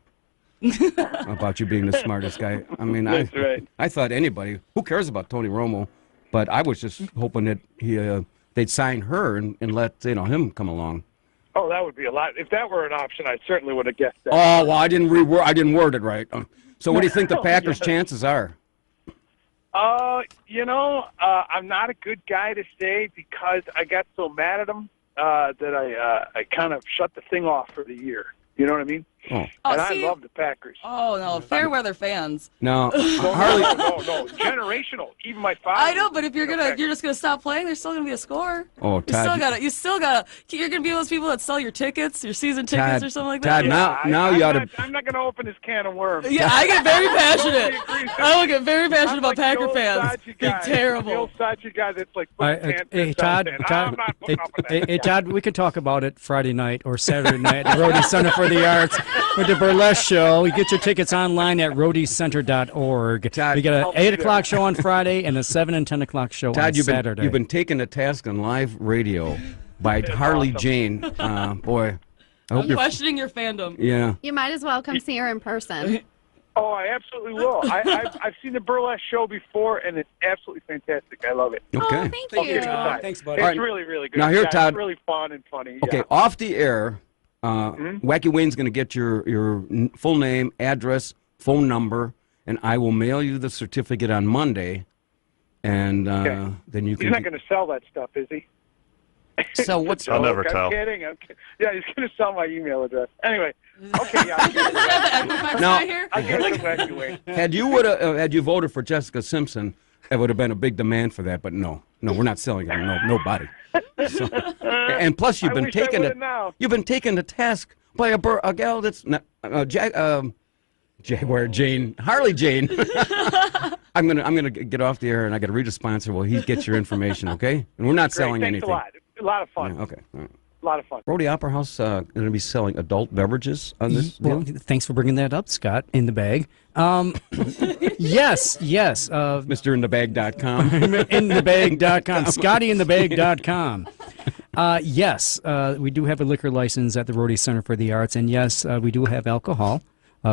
About you being the smartest guy. I mean, That's right. I thought anybody, who cares about Tony Romo? But I was just hoping that they'd sign her and let him come along. Oh, that would be a lot. If that were an option, I certainly would have guessed that. Oh, well, I didn't word it right. So what do you think the Packers' chances are? I'm not a good guy to say because I got so mad at him that I kind of shut the thing off for the year. You know what I mean? Oh. And see? I love the Packers. Oh no, fair weather fans. No, No, Harley. no. Generational. Even my father. I know, but if you're just gonna stop playing, there's still gonna be a score. Oh, Todd. You're gonna be those people that sell your tickets, your season tickets or something like that. Todd, now you ought to. I'm not going to open this can of worms. Yeah, I get very passionate. I will get very passionate about Packer fans. Be terrible. The old Sachi guy that's like, Hey, Todd, Todd, we can talk about it Friday night or Saturday night at the Rhodey Center for the Arts with the burlesque show. You get your tickets online at rhodeycenter.org. We got an 8 o'clock show on Friday and a 7 and 10 o'clock show on Saturday. You've been taken to task on live radio by Harley Jane. Boy, I hope I'm you're questioning your fandom. Yeah. You might as well come see her in person. Oh, I absolutely will. I've seen the burlesque show before, and it's absolutely fantastic. I love it. Okay. Thank you. Thanks, buddy. It's really, really good. Now here, Todd. It's really fun and funny. Okay, Yeah. off the air, Wacky Wayne's going to get your full name, address, phone number, and I will mail you the certificate on Monday, and then you can. He's not going to sell that stuff, is he? So what's? I'll never I'm tell. kidding. Yeah, he's going to sell my email address. Anyway, okay, yeah. Now, I'll get it to Wacky Wayne. had you voted for Jessica Simpson, it would have been a big demand for that. But no, we're not selling it. No, nobody. So, and plus, you've been taken to task by a gal that's not, Jaguar Jane, Harley Jane. I'm gonna get off the air and I got to read a sponsor. Well, he gets your information, okay? And we're not selling Thanks anything. A lot of fun. Yeah, okay. All right. A lot of fun. Rhodey Opera House going to be selling adult beverages on this. Well, thanks for bringing that up, Scott. In the bag. Yes. MrInTheBag.com. InTheBag.com. ScottyInTheBag.com. Yes, we do have a liquor license at the Rhodey Center for the Arts, and yes, we do have alcohol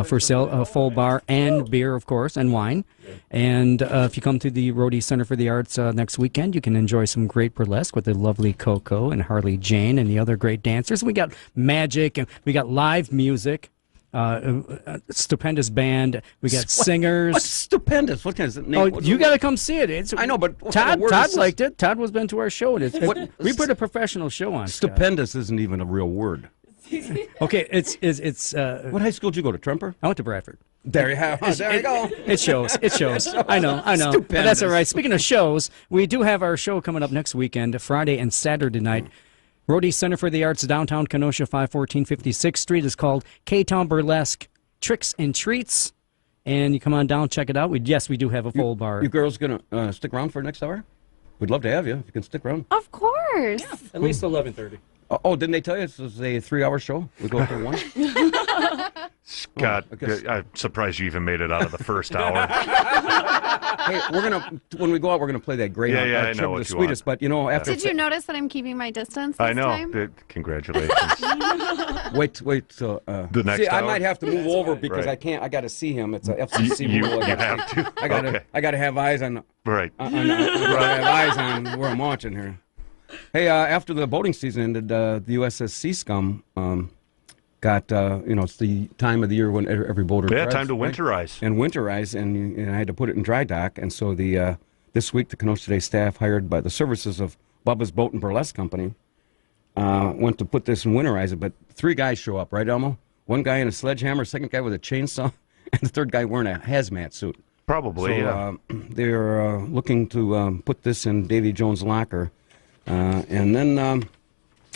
for sale, a full bar, and beer, of course, and wine. And if you come to the Rhodey Center for the Arts next weekend, you can enjoy some great burlesque with the lovely Coco and Harley Jane and the other great dancers. We got magic, and we got live music. Stupendous band. We got singers. What's stupendous? What kind of name? Oh, you got to come see it. I know, but Todd liked it. Todd was been to our show. And we put a professional show on. Stupendous isn't even a real word. Okay, it's. What high school did you go to? Tremper? I went to Bradford. There you have. There you go. It shows. It shows. I know. Stupendous. But that's all right. Speaking of shows, we do have our show coming up next weekend, Friday and Saturday night. Rhodey Center for the Arts, downtown Kenosha, 514 56th Street, is called K-Town Burlesque Tricks and Treats. And you come on down, check it out. We do have a full bar. You girls going to stick around for next hour? We'd love to have you if you can stick around. Of course. Yeah, at least 11:30. Oh, didn't they tell you it's a 3-hour show? We go for one? Scott, I'm surprised you even made it out of the first hour. Hey, when we go out, we're gonna play that great. Yeah, I know what the you sweetest. want. But after. Did you notice that I'm keeping my distance this I know. time? Congratulations. Wait till the next hour? I might have to move over because Right. I can't. I got to see him. It's a FCC rule. You have to. I got to have eyes on. Right. I have eyes on where I'm watching here. Hey, after the boating season ended, the USS Sea Scum got it's the time of the year when every boater Yeah, dreads, time to right? winterize. And winterize, and I had to put it in dry dock, and so this week the Kenosha Today staff, hired by the services of Bubba's Boat and Burlesque Company, went to put this and winterize it. But 3 guys show up, right, Elmo? 1 guy in a sledgehammer, 2nd guy with a chainsaw, and the 3rd guy wearing a hazmat suit. Probably, so, they're looking to put this in Davy Jones' locker. And then,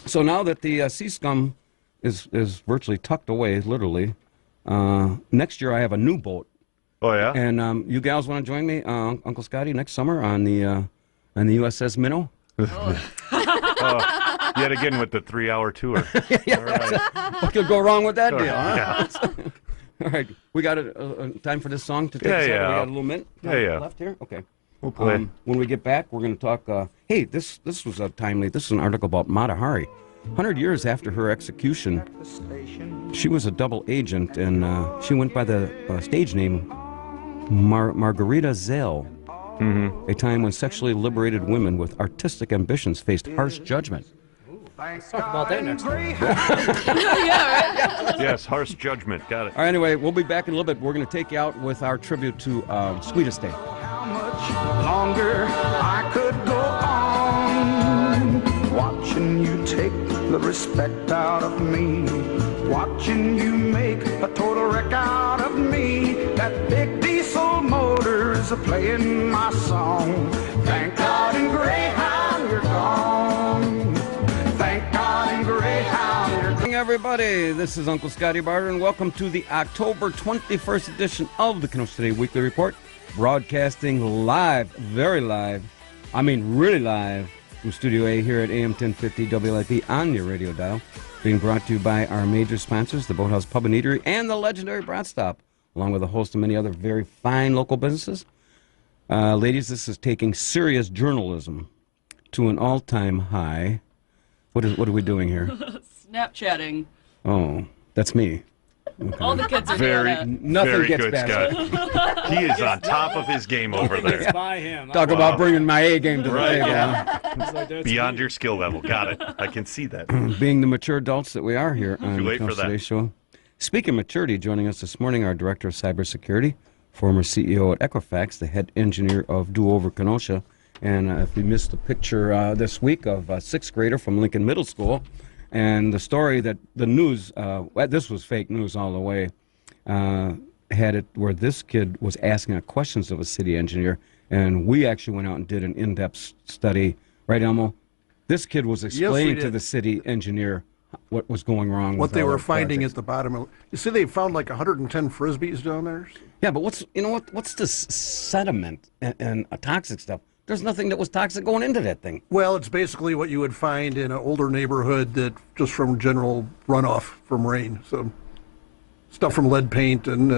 so now that the Sea Scum is virtually tucked away, literally, next year I have a new boat. Oh, yeah? And you gals want to join me, Uncle Scotty, next summer on the USS Minnow? Yet again with the 3-hour tour. Yeah, all right. What could go wrong with that deal? Yeah. Huh? All right, we got a time for this song to take us out. We got a little minute left here. Okay. We'll play. When we get back, we're going to talk. Hey, this was a timely. This is an article about Mata Hari. 100 years after her execution, she was a double agent, and she went by the stage name Margarita Zell. Mm-hmm. A time when sexually liberated women with artistic ambitions faced harsh judgment. Let's talk about that next time. Yeah, right? Yes, harsh judgment. Got it. All right, anyway, we'll be back in a little bit. We're going to take you out with our tribute to Sweetest Day. Longer I could go on watching you take the respect out of me. watching you make a total wreck out of me. That big diesel motor is playing my song. Thank God in Greyhound you're gone. Thank God in Greyhound you're gone. Everybody, this is Uncle Scotty Barter, and welcome to the October 21st edition of the Kenosha Today Weekly Report, broadcasting live, very live, I mean really live, from Studio A here at AM 1050 WLIP on your radio dial, being brought to you by our major sponsors, the Boathouse Pub and Eatery and the legendary Brat Stop, along with a host of many other very fine local businesses. Ladies, this is taking serious journalism to an all-time high. What are we doing here? Snapchatting. Oh, that's me. Okay. All the kids are doing that. Nothing very gets good, better. Scott. He is on top of his game over there. By him. Talk about bringing my A game to the Right, table. yeah. Beyond your skill level. Got it. I can see that. Being the mature adults that we are here on Too the late for Kenosha that. Today Show. Speaking of maturity, joining us this morning, our Director of Cybersecurity, former CEO at Equifax, the head engineer of Do Over Kenosha. And if we missed the picture this week of a sixth grader from Lincoln Middle School, and the story that the news, this was fake news all the way, had it where this kid was asking questions of a city engineer, and we actually went out and did an in-depth study. Right, Elmo? This kid was explaining to the city engineer what was going wrong. What with they all were the finding projects. at the bottom of, you see, they found like 110 frisbees down there. Yeah, but what's this sediment and toxic stuff? There's nothing that was toxic going into that thing. Well, it's basically what you would find in an older neighborhood that just from general runoff from rain. So stuff from lead paint and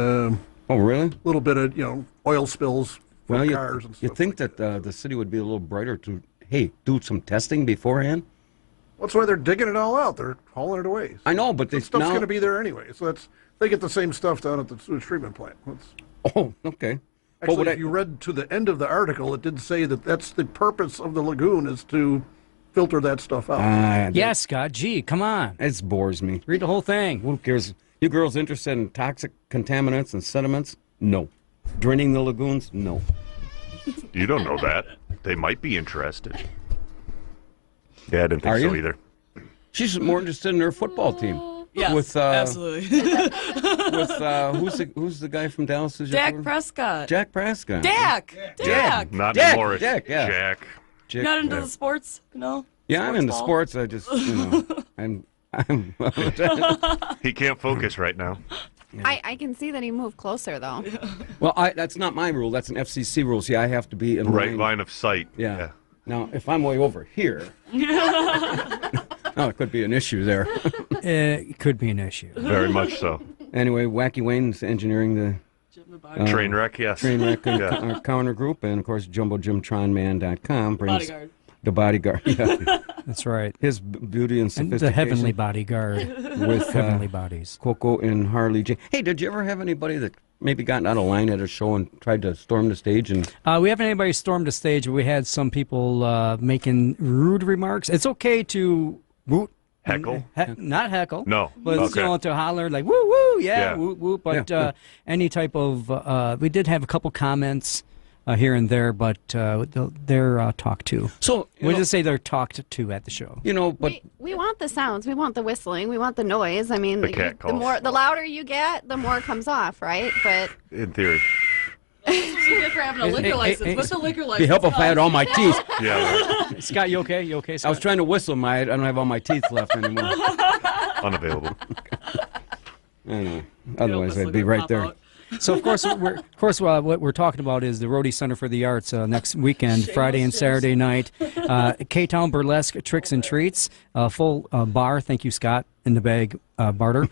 oh, really? A little bit of oil spills from cars and stuff. You think that the city would be a little brighter to do some testing beforehand? That's why they're digging it all out. They're hauling it away. I know, but the stuff's going to be there anyway. So they get the same stuff down at the sewage treatment plant. Oh, okay. Actually, if you read to the end of the article, it did say that that's the purpose of the lagoon is to filter that stuff out. Yes, Scott. Gee, come on. It bores me. Read the whole thing. Who cares? You girls interested in toxic contaminants and sediments? No. Draining the lagoons? No. You don't know that. They might be interested. Yeah, I didn't think Are so you? either. She's more interested in her football team. Yes, with, absolutely. with who's the guy from Dallas? Who's your Dak quarterback? Prescott. Jack Prescott. Dak. Not Jack, anymore. Jack, yeah. Jack. Jack. Not into the sports? No? Yeah, I'm into ball? sports. I just, I'm He can't focus right now. I can see that he moved closer, though. Well, that's not my rule. That's an FCC rule. See, I have to be in Right line of sight. Yeah. Now, if I'm way over here, it could be an issue there. It could be an issue. Very much so. Anyway, Wacky Wayne's engineering the Train wreck, yes. Train wreck Yeah. counter group, and of course, JumboJimTronMan.com brings Bodyguard. the bodyguard. Yeah. That's right. His beauty and And sophistication. the heavenly bodyguard with heavenly bodies. Coco and Harley J. Hey, did you ever have anybody that maybe gotten out of line at a show and tried to storm the stage? And We haven't anybody stormed the stage, but we had some people making rude remarks. It's okay to woot. Heckle? Not heckle. No. But Okay. to holler like woo woo, Yeah. woo woo. But Yeah. any type of we did have a couple comments here and there, but they're talked to. So we just say they're talked to at the show. But We want the sounds. We want the whistling. We want the noise. I mean, The cat calls. the louder you get, the more comes off, right? But In theory. That's what you get for having a liquor license. What's the liquor license? be helpful if I had all my teeth. Yeah, right. Scott, you okay? You okay, Scott? I was trying to whistle, I don't have all my teeth left anymore. Unavailable. I know. Otherwise, I'd be right there. So of course, what we're talking about is the Rhodey Center for the Arts next weekend, Friday and Saturday night. K-Town Burlesque Tricks and Treats, full bar. Thank you, Scott, in the bag, Barter.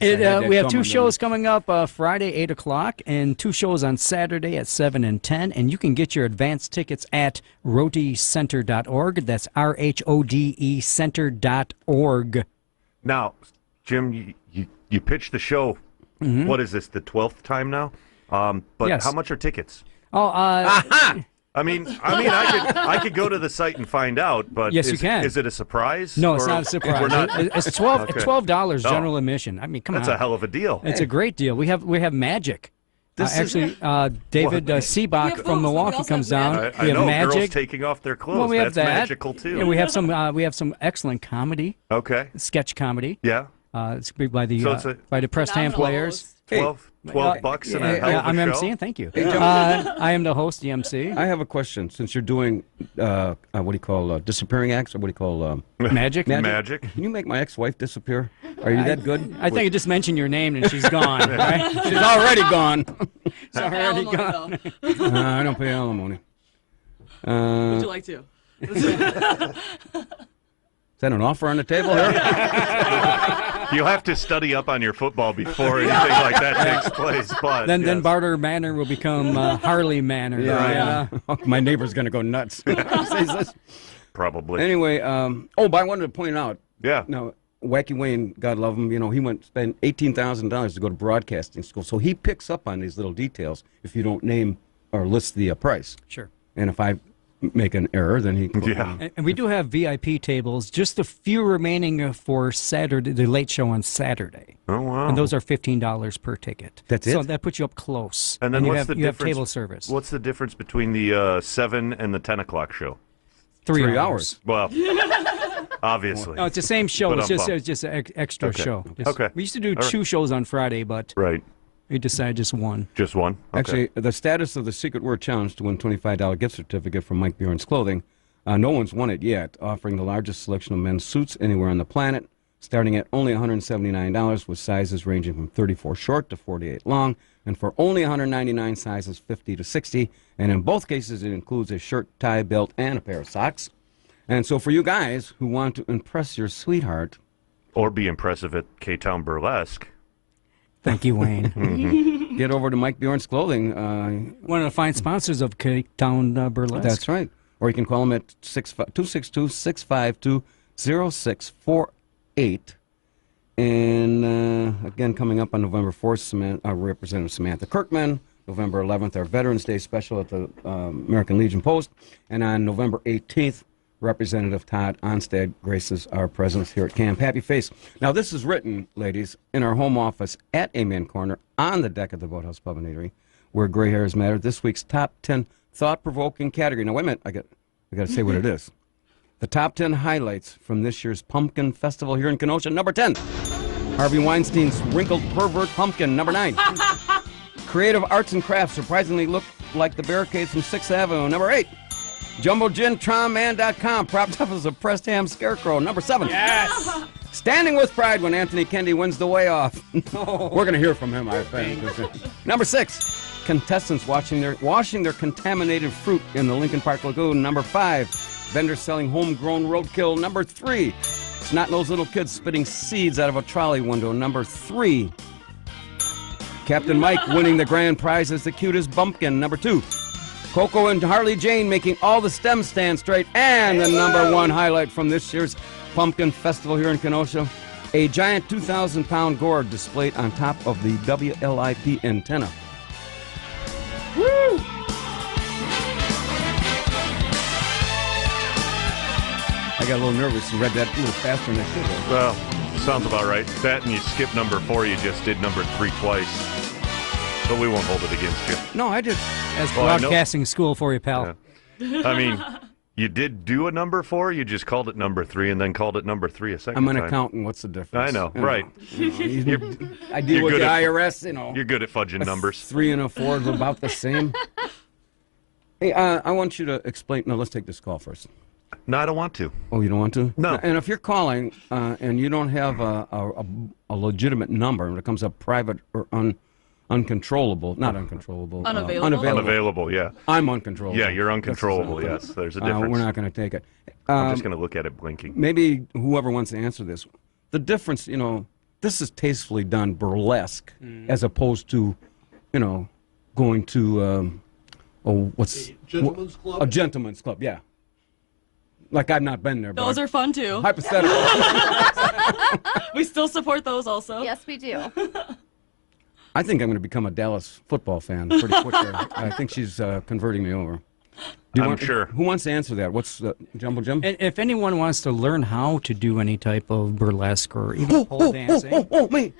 We have two shows coming up Friday, 8 o'clock, and two shows on Saturday at 7 and 10. And you can get your advance tickets at rhodecenter.org. That's RHODE center.org. Now, Jim, you pitched the show. Mm-hmm. What is this, the 12th time now? But Yes. how much are tickets? Oh, I mean, I could go to the site and find out, but Yes, you can. Is it a surprise? No, it's Or- not a surprise. We're not, It's Okay. $12 Oh, general admission. I mean, come That's on. a hell of a deal. It's a great deal. We have magic. Actually, David Seabach from Milwaukee comes down. I We have know Magic. girls taking off their clothes. Well, we have That's that. magical too. And we have some excellent comedy. Okay. Sketch comedy. Yeah. It's by the So it's by the pressed hand players. 12 bucks and a hell of a I'm show. emceeing. Thank you. Hey, Joe. I am the host, the MC. I have a question. Since you're doing, what do you call disappearing acts, or what do you call Magic? Magic. Can you make my ex-wife disappear? Are you that good? I think you just mentioned your name and she's gone. Right? She's already gone. She's already gone. I don't pay alimony. Would you like to? Is that an offer on the table here? You'll have to study up on your football before anything like that takes place. But then Barter Manor will become Harley Manor. Yeah. My neighbor's going to go nuts. Probably. Anyway, but I wanted to point out. Yeah. Now, Wacky Wayne, God love him, he went spend $18,000 to go to broadcasting school. So he picks up on these little details if you don't name or list the price. Sure. And if I make an error, then he And we do have VIP tables, just a few remaining for Saturday, the late show on Saturday. Oh, wow. And those are $15 per ticket. That's so it? that puts you up close. And then you what's have, the you have difference? table service. What's the difference between the 7 and the 10 o'clock show? 3 hours. Well, obviously. No, it's the same show. But It's just an extra Okay. show. Okay. We used to do All right. 2 shows on Friday, but right. we decided just one. Just one? Okay. Actually, the status of the Secret Word Challenge to win $25 gift certificate from Mike Bjorn's Clothing, no one's won it yet, offering the largest selection of men's suits anywhere on the planet, starting at only $179 with sizes ranging from 34 short to 48 long, and for only $199 sizes 50 to 60, and in both cases it includes a shirt, tie, belt, and a pair of socks. And so for you guys who want to impress your sweetheart, or be impressive at K-Town Burlesque. Thank you, Wayne. get over to Mike Bjorn's Clothing. One of the fine sponsors of K-Town Burlesque. That's right. Or you can call them at 262-652-0648. And again, coming up on November 4th, Representative Samantha Kirkman. November 11th, our Veterans Day special at the American Legion Post. And on November 18th, Representative Todd Onstad graces our presence here at Camp Happy Face. Now, this is written, ladies, in our home office at Amen Corner on the deck of the Boathouse Pub and Eatery, where gray hairs matter. This week's top 10 thought-provoking category. Now, wait a minute. I got to say what it is. The top 10 highlights from this year's Pumpkin Festival here in Kenosha. Number 10, Harvey Weinstein's Wrinkled Pervert Pumpkin. Number 9, Creative Arts and Crafts surprisingly look like the barricades from 6th Avenue. Number 8, JumboGinTronMan.com propped up as a pressed ham scarecrow. Number 7. Yes. Standing with pride when Anthony Kennedy wins the way off. We're going to hear from him, I think. Number 6. Contestants washing their contaminated fruit in the Lincoln Park Lagoon. Number 5. Vendors selling homegrown roadkill. Number 3. Snot-nosed little kids spitting seeds out of a trolley window. Number 3. Captain Mike winning the grand prize as the cutest bumpkin. Number 2. Coco and Harley Jane making all the stems stand straight. And the number 1 highlight from this year's Pumpkin Festival here in Kenosha, a giant 2,000-pound gourd displayed on top of the WLIP antenna. Woo! I got a little nervous and read that a little faster than I should have. Well, sounds about right. That and you skipped number 4, you just did number 3 twice. But we won't hold it against you. No, I did. As broadcasting school for you, pal. Yeah. I mean, you did do a number 4, you just called it number 3 and then called it number 3 a second I'm an time. accountant. What's the difference? I know, right. I deal with the IRS, You're good at fudging numbers. 3 and a 4 is about the same. Hey, I want you to explain. No, let's take this call first. No, I don't want to. Oh, you don't want to? No. And if you're calling and you don't have a legitimate number, and it comes up private or uncontrollable, not uncontrollable. Unavailable, yeah. I'm uncontrollable. Yeah, you're uncontrollable, yes. There's a difference. We're not going to take it. I'm just going to look at it blinking. Maybe whoever wants to answer this. The difference, this is tastefully done burlesque as opposed to, going to, Gentleman's club? A gentleman's club, yeah. Like I've not been there. But Those are fun too. Hypothetical. We still support those also. Yes, we do. I think I'm going to become a Dallas football fan pretty quickly. I think she's converting me over. I'm sure. Who wants to answer that? What's Jumbo Jim? And if anyone wants to learn how to do any type of burlesque or even pole dancing, me.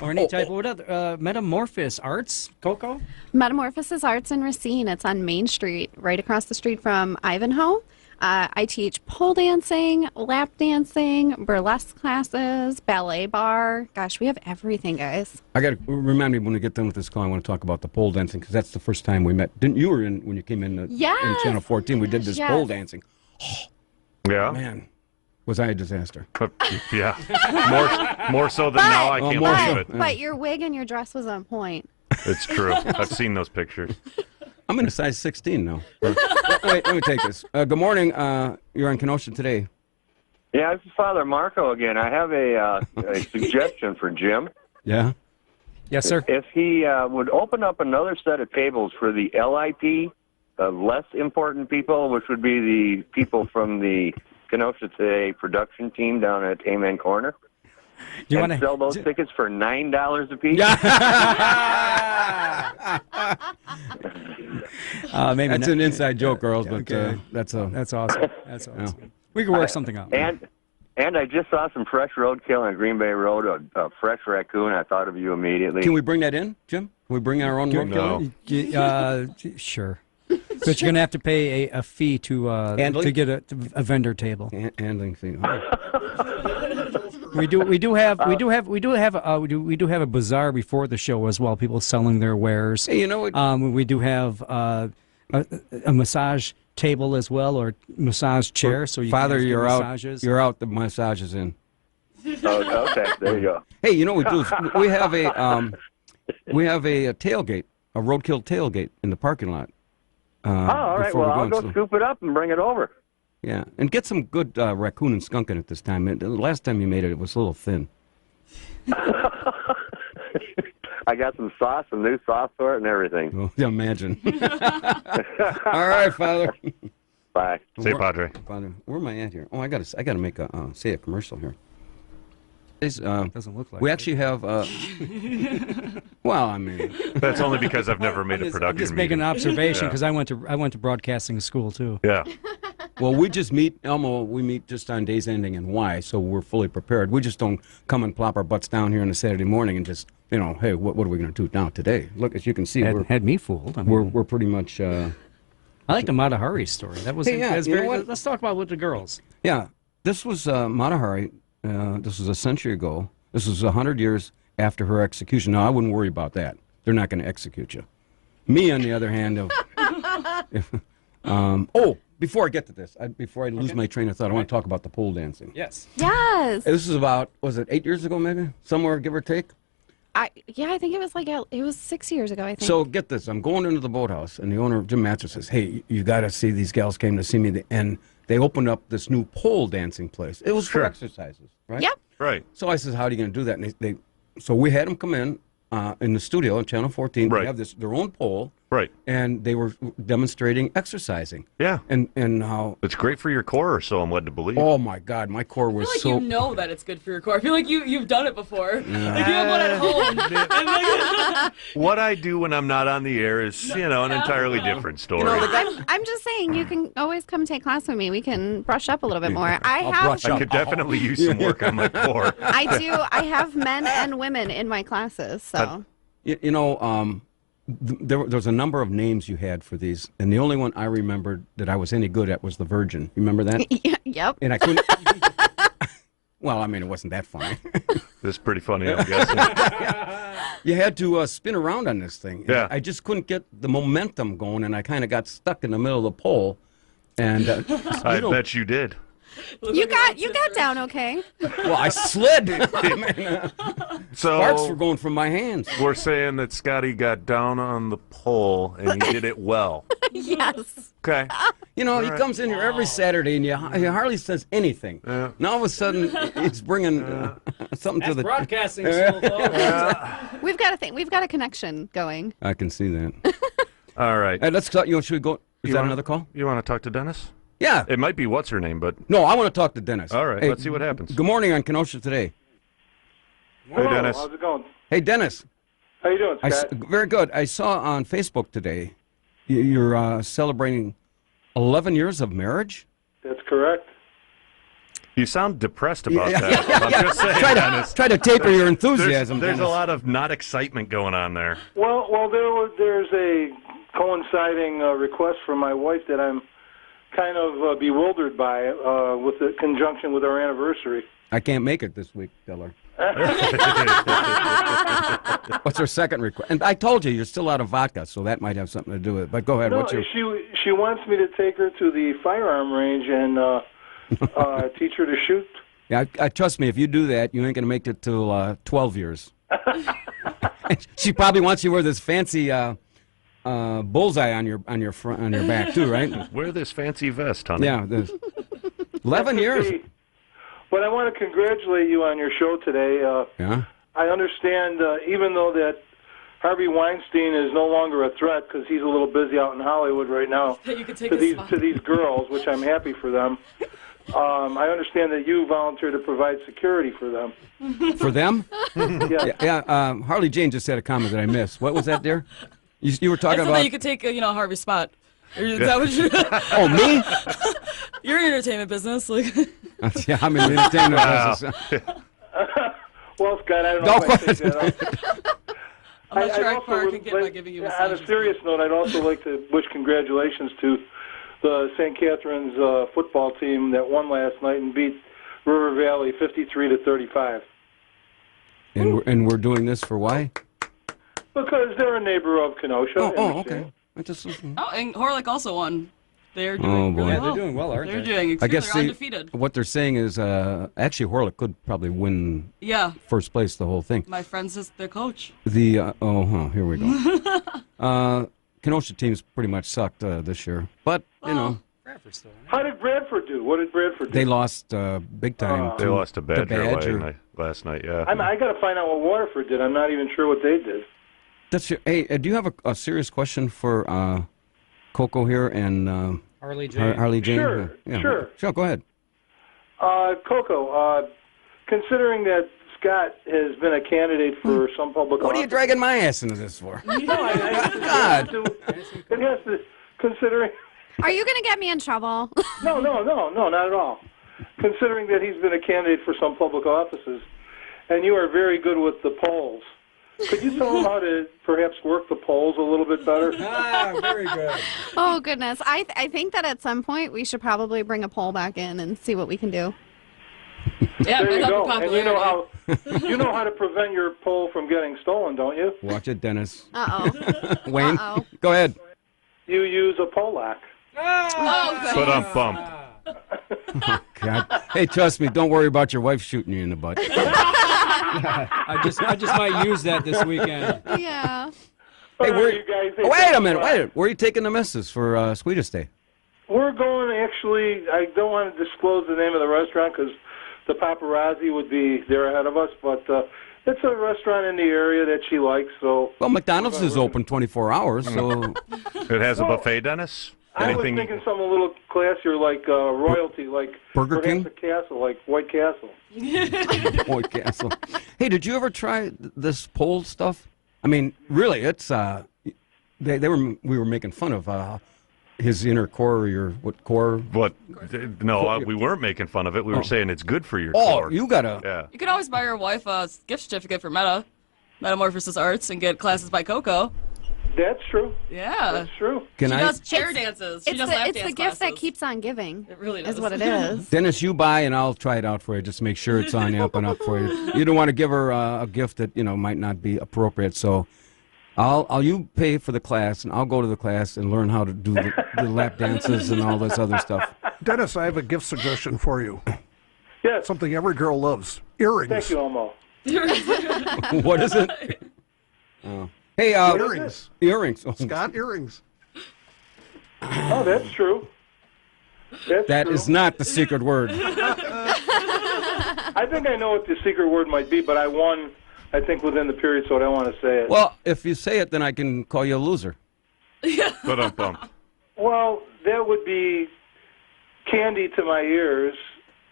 or any type of whatever, Metamorphosis Arts, Coco? Metamorphosis Arts in Racine. It's on Main Street, right across the street from Ivanhoe. I teach pole dancing, lap dancing, burlesque classes, ballet bar. Gosh, we have everything, guys. I got to remind me when we get done with this call. I want to talk about the pole dancing because that's the first time we met. Didn't you were in when you came in Yes. Channel 14? We did this Yes. pole dancing. Yeah. Man, was I a disaster? Yeah. More so than now. I can't believe it. But your wig and your dress was on point. It's true. I've seen those pictures. I'm in a size 16 now. Wait, let me take this. Good morning. You're on Kenosha today. Yeah, this is Father Marco again. I have a suggestion for Jim. Yeah. Yes, sir. If he would open up another set of tables for the LIP, the less important people, which would be the people from the Kenosha Today production team down at Amen Corner. You and wanna sell those tickets for $9 a piece? Maybe That's not. an inside joke, girls, but Okay. that's awesome. That's awesome. Yeah. We could work something out. And I just saw some fresh roadkill on Green Bay Road, a fresh raccoon. I thought of you immediately. Can we bring that in, Jim? Can we bring our own roadkill? Sure. But you're gonna have to pay a fee to get a vendor table. Handling fee. We do have a bazaar before the show as well. People selling their wares. Hey, you know what? We do have a massage table as well, or massage chair. So you Father, can you're massages. out. You're out. The massage is in. Oh, okay, there you go. Hey, you know what we do? We have a tailgate, a roadkill tailgate in the parking lot. All right. Well, I'll go scoop it up and bring it over. Yeah, and get some good raccoon and skunk in it this time. The last time you made it, it was a little thin. I got some sauce, some new sauce for it, and everything. Oh, imagine. All right, Father. Bye. Say, Padre. Father, where am I at here? Oh, I gotta make a say a commercial here. Doesn't look like we it. actually have. Well, I mean, that's only because I've never made a production. I'm just making an observation Yeah. because I went to broadcasting school too. Yeah. Well, we just meet, Elmo, we meet just on days ending in Y, so we're fully prepared. We just don't come and plop our butts down here on a Saturday morning and just, hey, what are we going to do now today? Look, as you can see, Had me fooled. I mean, we're pretty much... I like the Mata Hari story. That was, Hey, yeah, that's you know very, what? let's talk about with the girls. Yeah, this was Mata Hari. This was a century ago. This was 100 years after her execution. Now, I wouldn't worry about that. They're not going to execute you. Me, on the other hand, before I get to this, before I lose my train of thought, I want to talk about the pole dancing. Yes. Yes. This is about, was it 8 years ago maybe? Somewhere, give or take? I think it was it was 6 years ago, I think. So get this, I'm going into the boathouse, and the owner, Jim Matzer, says, hey, you got to see, these gals came to see me, and they opened up this new pole dancing place. It was for exercises, right? Yep. Right. So I says, how are you going to do that? And so we had them come in the studio on Channel 14. Right. They have their own pole. Right. And they were demonstrating exercising. Yeah. And how... It's great for your core, or so I'm led to believe. Oh, my God. My core I was feel like so... you know that it's good for your core. I feel like you've done it before. Yeah. Like you have one at home. What I do when I'm not on the air is, an entirely different story. I'm just saying, you can always come take class with me. We can brush up a little bit more. I could definitely use some work on my core. I do. I have men and women in my classes, so. There's a number of names you had for these, and the only one I remembered that I was any good at was the Virgin. You remember that? Yep. And I couldn't... Well, I mean, it wasn't that funny. It's pretty funny, I'm guessing. You had to spin around on this thing. Yeah. I just couldn't get the momentum going, and I kind of got stuck in the middle of the pole. And I bet you did. You got down okay. Well, I slid. So sparks were going from my hands. We're saying that Scotty got down on the pole and he did it well. Yes. Okay. He comes in here every Saturday, and he hardly says anything. Yeah. Now all of a sudden, he's bringing something to the broadcasting school, folks. We've got a connection going. I can see that. All right. Hey, let's talk. Should we go? Is that another call? You want to talk to Dennis? Yeah. It might be what's her name, but No, I want to talk to Dennis. all right. Hey, Let's see what happens. Good morning on Kenosha Today. Hey, Dennis. How's it going? Hey, Dennis. How you doing, Scott? Very good. I saw on Facebook today you're celebrating 11 years of marriage? That's correct. You sound depressed about that. yeah. I'm just saying, Dennis. Try to taper your enthusiasm. There's a Dennis. lot of not excitement going on there. Well, there's a coinciding request from my wife that I'm kind of bewildered by with the conjunction with our anniversary. I can't make it this week, tell her. What's her second request? And I told you, you're still out of vodka, so that might have something to do with it. But go ahead. No, What's your... she wants me to take her to the firearm range and teach her to shoot. Yeah, trust me, if you do that, you ain't going to make it till 12 years. She probably wants you to wear this fancy bullseye on your back, too, right? Wear this fancy vest, honey. Yeah, 11 years. But I want to congratulate you on your show today. Yeah. I understand, even though that Harvey Weinstein is no longer a threat because he's a little busy out in Hollywood right now to these girls, which I'm happy for them. I understand that you volunteer to provide security for them. For them? Yeah. Yeah. Harley Jane just had a comment that I missed. What was that, dear? You were talking I said about. that you could take, Harvey's spot. Is that what you? Oh, me? You're in entertainment business, like. Yeah, I'm in the entertainment business. Well, Scott, I don't know if I take that up. I'm not sure I'd how far I also can get like- by giving you On massages. a serious note, I'd also like to wish congratulations to the St. Catherine's football team that won last night and beat River Valley 53-35. And we're doing this for why? Because they're a neighbor of Kenosha. Oh, okay. I just. Oh, and Horlick also won. They're doing Oh, boy. really Yeah, well. they're doing well, aren't They're they? doing I guess they're undefeated. what they're saying is actually Horlick could probably win Yeah. first place the whole thing. My friend's is their coach. The here we go. Kenosha teams pretty much sucked this year, but you know How did Bradford do? What did Bradford do? they lost big time. They lost to Badger, Badger. last night, yeah. I got to find out what Waterford did. I'm not even sure what they did. That's your, hey. Do you have a serious question for Coco here and Harley Jane? Harley Jane? Sure, Yeah. sure. Sure. Go ahead. Coco, considering that Scott has been a candidate for some public What are you office- dragging my ass into this for? No, God. It has to, considering. Are you going to get me in trouble? No, not at all. Considering that he's been a candidate for some public offices, and you are very good with the polls, could you tell him how to perhaps work the polls a little bit better? Very good. Oh, goodness. I think that at some point we should probably bring a poll back in and see what we can do. Yeah, There you that's go. up And you know how to prevent your poll from getting stolen, don't you? Watch it, Dennis. Uh-oh. Wayne, Uh-oh. go ahead. You use a poll lock. Oh, Put on bump. Oh, God. Hey, trust me. Don't worry about your wife shooting you in the butt. I just might use that this weekend. Yeah. Hey, All right, you guys, hey, wait a thanks minute. lot. Wait. Where are you taking the missus for Sweetest Day? We're going, actually, I don't want to disclose the name of the restaurant because the paparazzi would be there ahead of us, but it's a restaurant in the area that she likes, so... Well, McDonald's is open 24 hours, so... It has a buffet, Dennis? I was Anything? thinking something a little classier, like royalty, like Burger perhaps King? a castle, like White Castle. White Castle. Hey, did you ever try this poll stuff? I mean, really, it's we were making fun of his inner core, or your what core? What? No, we weren't making fun of it. We were saying it's good for your Oh, core. you gotta. Yeah. You could always buy your wife a gift certificate for Metamorphosis Arts, and get classes by Coco. That's true. Yeah. That's true. Can she I? does chair dances. She It's does the, lap it's dance the gift that classes. keeps on giving. It really Is does. what it is. Dennis, you buy and I'll try it out for you. Just make sure it's on the up and up for you. You don't want to give her a gift that might not be appropriate. So, I'll you pay for the class and I'll go to the class and learn how to do the lap dances and all this other stuff. Dennis, I have a gift suggestion for you. Yes. Something every girl loves. Earrings. Thank you, Elmo. What is it? Oh. Hey, earrings. Earrings. Oh. Scott, earrings. Oh, that's true. That is not the secret word. I think I know what the secret word might be, but I won, I think, within the period, so I don't want to say it. Well, if you say it, then I can call you a loser. Bump. Well, that would be candy to my ears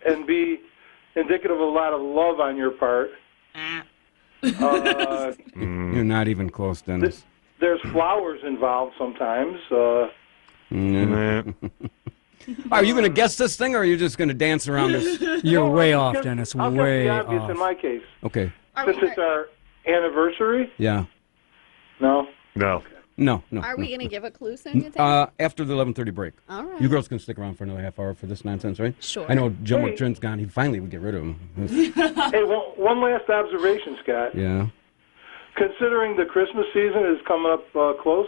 and be indicative of a lot of love on your part. You're not even close, Dennis. There's flowers involved sometimes. Yeah. Are you going to guess this thing, or are you just going to dance around this? You're way off, Just- Dennis. I'll Way guess the obvious off. in my case. Okay. Since it's our anniversary? Yeah. No. No. No. Are we going to give a clue soon, you think? After the 11:30 break. All right. You girls can stick around for another half hour for this nonsense, right? Sure. I know Jim Hey. Trent's gone. He finally would get rid of him. Hey, one last observation, Scott. Yeah. Considering the Christmas season is coming up close,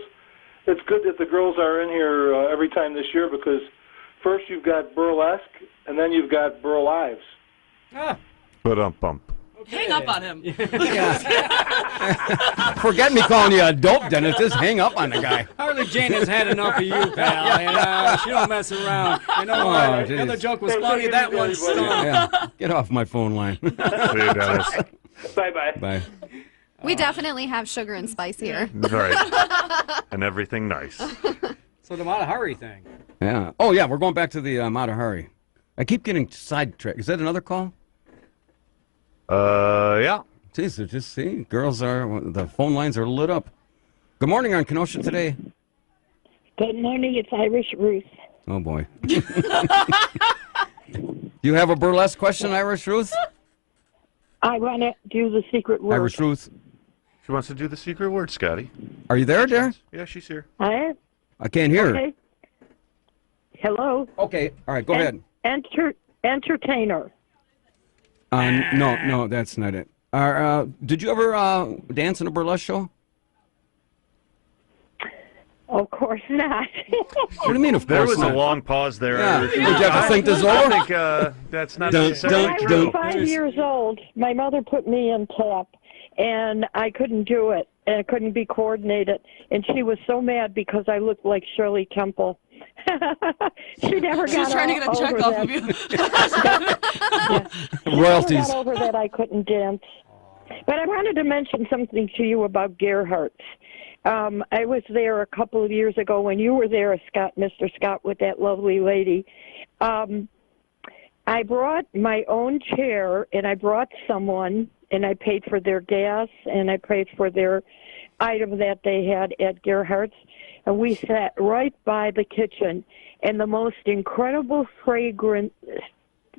it's good that the girls are in here every time this year because first you've got burlesque and then you've got burl lives. Bump. Hang up on him. Forget me calling you a dope, Dennis. Just hang up on the guy. Harley Jane has had enough of you, pal. And, she don't mess around. You know what? Oh, The other geez. joke was funny. That one stung. Yeah. Get off my phone line. See you, Dennis. Bye-bye. Bye. We definitely have sugar and spice here. Right. And everything nice. So the Mata Hari thing. Yeah. Oh, yeah. We're going back to the Mata Hari. I keep getting sidetracked. Is that another call? Yeah. Jeez, so just see, the phone lines are lit up. Good morning on Kenosha today. Good morning, it's Irish Ruth. Oh, boy. Do you have a burlesque question, Irish Ruth? I want to do the secret word. Irish Ruth. She wants to do the secret word, Scotty. Are you there, dear? Yeah, she's here. I can't hear her. Okay. Hello. Okay, all right, go ahead. Entertainer. No, that's not it. Did you ever dance in a burlesque show? Of course not. What do you mean, of There course was not? a long pause there. Yeah. Irish. Did you have to think this over? I think that's not necessarily When I true. was 5 years old, my mother put me in tap, and I couldn't do it, and it couldn't be coordinated. And she was so mad because I looked like Shirley Temple. She never She was got trying to get a check over off that. of you. She Royalties. never got over that I couldn't dance. But I wanted to mention something to you about Gerhardt's. I was there a couple of years ago when you were there, Mr. Scott, with that lovely lady. I brought my own chair, and I brought someone, and I paid for their gas, and I paid for their item that they had at Gerhardt's. And we sat right by the kitchen, and the most incredible fragrance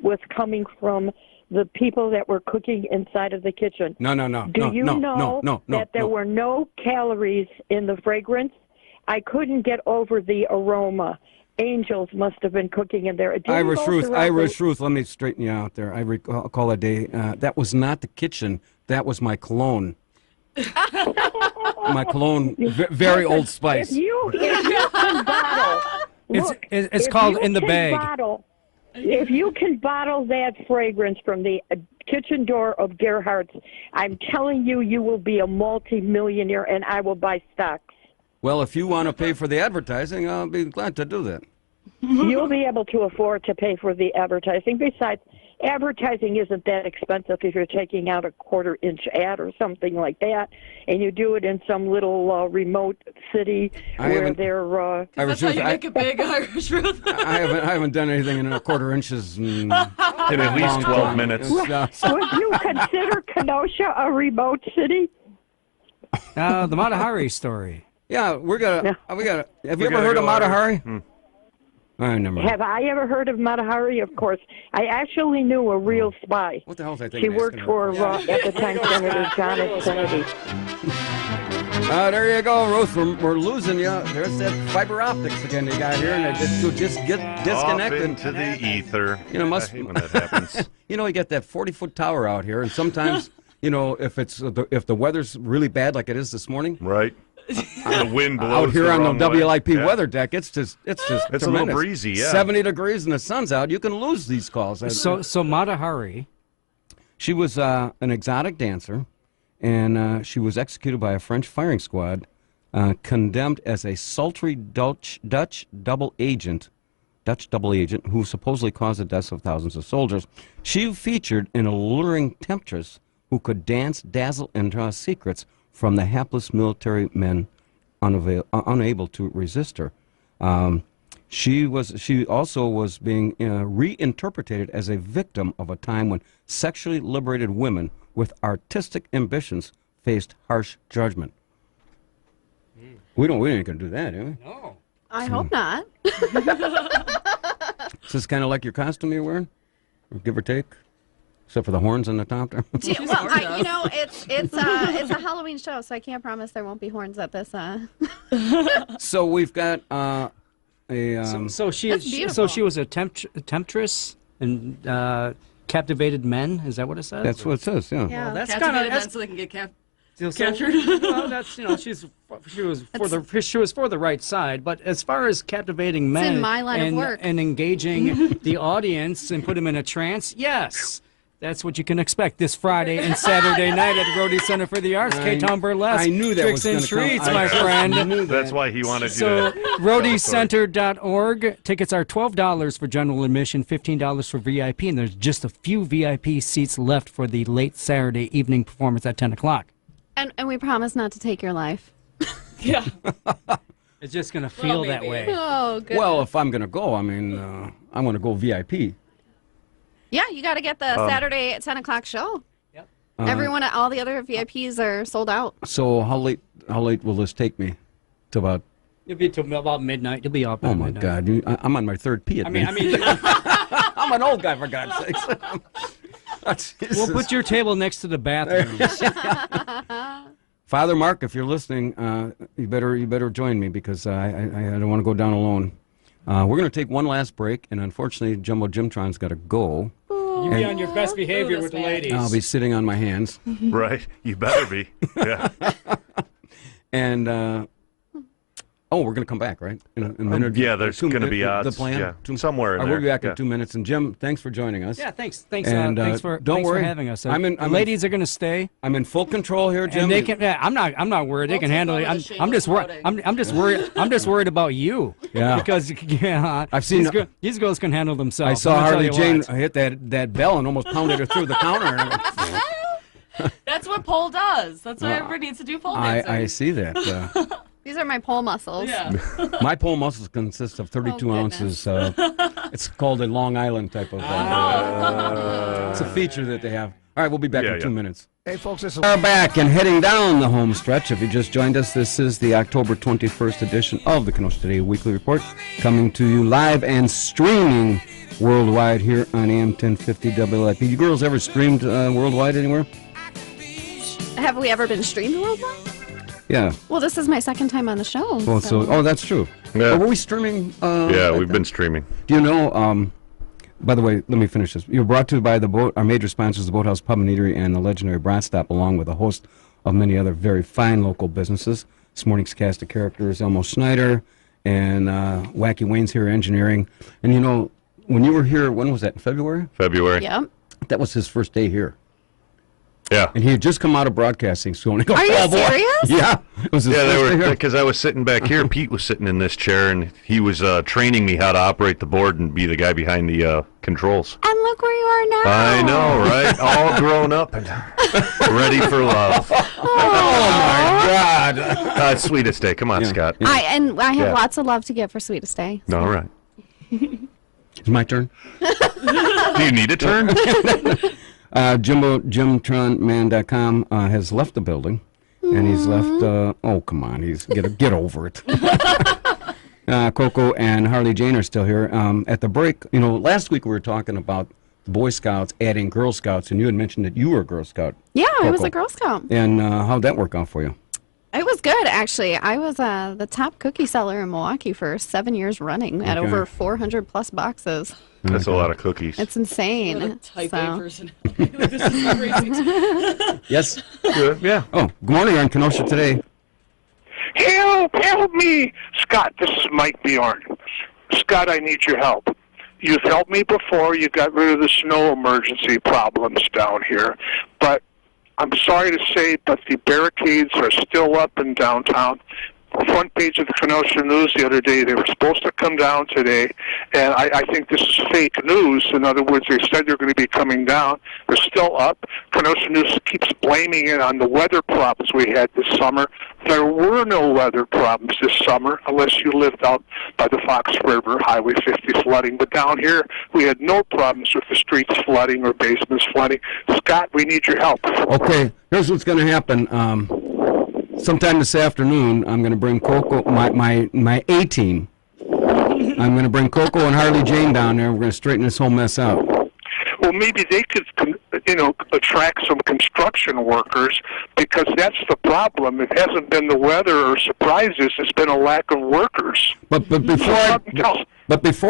was coming from the people that were cooking inside of the kitchen. No. Do you know that there were no calories in the fragrance? I couldn't get over the aroma. Angels must have been cooking in there. It didn't Irish go Ruth, throughout Irish Ruth, let me straighten you out there. I recall a day, that was not the kitchen, that was my cologne. My cologne, very Old Spice. If you can bottle, It's called In the Bag. If you can bottle that fragrance from the kitchen door of Gerhardt's, I'm telling you, you will be a multi-millionaire, and I will buy stocks. Well, if you want to pay for the advertising, I'll be glad to do that. You'll be able to afford to pay for the advertising. Besides, advertising isn't that expensive if you're taking out a quarter-inch ad or something like that, and you do it in some little remote city where they're. That's how you make it big, Irish Ruth. I haven't done anything in a quarter inches in at least 12 minutes. Would you consider Kenosha a remote city? The Mata Hari story. Yeah, we got. Have you ever heard of Mata Hari? I never. Have I ever heard of Mata Hari? Of course. I actually knew a real spy. What the hell is I She thinking? worked for, at the time, Senator John F. Kennedy. There you go, Ruth. We're losing you. There's that fiber optics again you got here, and it just get disconnected. Off into the ether. You know, I hate when that happens. You know, you got that 40-foot tower out here, and sometimes, you know, if the weather's really bad like it is this morning, right? The wind blows out here the on the wrong way. WLIP Yeah. weather deck. It's just It's tremendous. a little breezy, yeah. 70 degrees and the sun's out. You can lose these calls. So Mata Hari. She was an exotic dancer, and she was executed by a French firing squad, condemned as a sultry Dutch double agent who supposedly caused the deaths of thousands of soldiers. She featured an alluring temptress who could dance, dazzle, and draw secrets from the hapless military men unable to resist her. She also was being reinterpreted as a victim of a time when sexually liberated women with artistic ambitions faced harsh judgment. We ain't gonna do that, are we? No. I hope not. Is this kind of like your costume you're wearing, give or take, except for the horns on the top there? Well, it's a Halloween show, so I can't promise there won't be horns at this. So we've got a. So she was a temptress and captivated men. Is that what it says? That's what it says. Yeah. Yeah, Well, that's captivated kinda- men so they can get captured. Well, that's she was for the right side, but as far as captivating men in my line of and, work. and engaging the audience and put them in a trance, yes. That's what you can expect this Friday and Saturday night at the Rhodey Center for the Arts, K-Town Burlesque. I knew that Tricks was and gonna come. treats, I my friend. knew that. That's why he wanted So, you to. RhodeyCenter.org. Tickets are $12 for general admission, $15 for VIP, and there's just a few VIP seats left for the late Saturday evening performance at 10 o'clock. And we promise not to take your life. Yeah. It's just going to feel that way. Oh, good. Well, if I'm going to go, I mean, I'm going to go VIP. Yeah, you got to get the Saturday at 10 o'clock show. Yep. Everyone, all the other VIPs are sold out. So how late will this take me? To about. You'll be till about midnight. You'll be up by Oh my midnight. God! I'm on my third pee at I mean, I'm an old guy for God's sakes. we'll put your table next to the bathrooms. Father Mark, if you're listening, you better join me because I don't want to go down alone. We're going to take one last break, and unfortunately, Jumbo Jimtron's got to go. You be on your best behavior with the ladies. I'll be sitting on my hands. Right, you better be. Yeah. And we're going to come back, right? In a minute. Yeah, there's going to be odds. The plan. Yeah, somewhere in All right, there. we'll be back yeah. in 2 minutes. And Jim, thanks for joining us. Yeah, thanks. And, Thanks for having us. The ladies are going to stay. I'm in full control here, Jim. And they can. Yeah, I'm not worried. They can handle it. I'm just worried. I'm just worried. I'm just worried about you. Yeah. Because I've seen these girls can handle themselves. I saw I'm gonna Harley tell you Jane what. hit that bell and almost pounded her through the counter. That's what pole does. That's why everybody needs to do pole dancing. I see that. These are my pole muscles. Yeah. My pole muscles consist of 32 ounces. It's called a Long Island type of. It's a feature that they have. All right, we'll be back in 2 minutes. Hey, folks, this is... We're back and heading down the home stretch. If you just joined us, this is the October 21st edition of the Kenosha Today Weekly Report, coming to you live and streaming worldwide here on AM 1050 WLIP. You girls ever streamed worldwide anywhere? Have we ever been streamed worldwide? Yeah. Well, this is my second time on the show. Well, so that's true. Yeah. But were we streaming? Yeah, we've been streaming. Do you know? By the way, let me finish this. You're brought to you by our major sponsors, the Boathouse Pub and Eatery and the legendary Brat Stop, along with a host of many other very fine local businesses. This morning's cast of characters: Elmo Schneider and Wacky Wayne's here, engineering. And you know, when you were here, when was that? In February? February. Yep. That was his first day here. Yeah. And he had just come out of broadcasting school. And he goes, Are you "Oh, boy." serious? Yeah. It was his Yeah, first day here. because I was sitting back here. Pete was sitting in this chair, and he was training me how to operate the board and be the guy behind the controls. And look where you are now. I know, right? All grown up and ready for love. Oh, my God. Sweetest day. Come on, Scott. I have Yeah. lots of love to give for Sweetest Day. All right. It's my turn. Do you need a turn? JimTronMan.com has left the building, and he's left. Oh, come on, he's get over it. Coco and Harley Jane are still here. At the break, you know, last week we were talking about Boy Scouts adding Girl Scouts, and you had mentioned that you were a Girl Scout. Yeah, I was Coco. a Girl Scout. And how'd that work out for you? It was good, actually. I was the top cookie seller in Milwaukee for 7 years running at Okay. over 400 plus boxes. That's a lot of cookies. It's insane. Type So- A personality. This is crazy. Yes. Good. Yeah. Oh, good morning on Kenosha Today. Help me! Scott, this is Mike Bjorn. Scott, I need your help. You've helped me before. You got rid of the snow emergency problems down here. But I'm sorry to say, but the barricades are still up in downtown. Front page of the Kenosha News the other day, they were supposed to come down today, and I think this is fake news. In other words, they said they're going to be coming down. They're still up. Kenosha News keeps blaming it on the weather problems we had this summer. There were no weather problems this summer unless you lived out by the Fox River, Highway 50 flooding. But down here, we had no problems with the streets flooding or basements flooding. Scott, we need your help. Okay, here's what's going to happen. Sometime this afternoon, I'm going to bring Coco, my A team, I'm going to bring Coco and Harley Jane down there. We're going to straighten this whole mess out. Well, maybe they could, attract some construction workers, because that's the problem. It hasn't been the weather or surprises; it's been a lack of workers. But before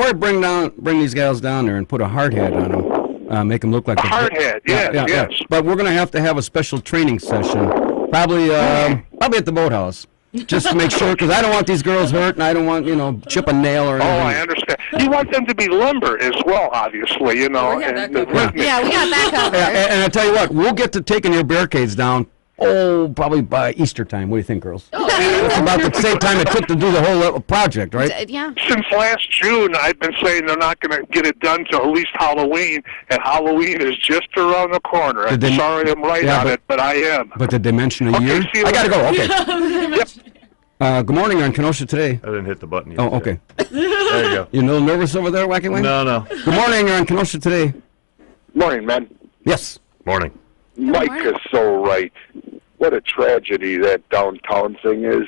I bring these gals down there and put a hard hat on them, make them look like a hard hat. Yes. But we're going to have a special training session, probably at the boathouse. Just to make sure, because I don't want these girls hurt, and I don't want, chip a nail or anything. Oh, I understand. You want them to be limber as well, obviously, we got that covered. And I tell you what, we'll get to taking your barricades down, probably by Easter time. What do you think, girls? It's about the same time it took to do the whole project, right? Yeah. Since last June, I've been saying they're not going to get it done till at least Halloween, and Halloween is just around the corner. I'm sorry I'm right on it, but I am. But did they mention a year? I got to go. Okay. Yep. Good morning on Kenosha today. I didn't hit the button yet. Oh, okay. There you go. You a little nervous over there, Wacky Wayne? No. Good morning on Kenosha today. Morning, man. Yes. Morning. Mike is so right. What a tragedy that downtown thing is.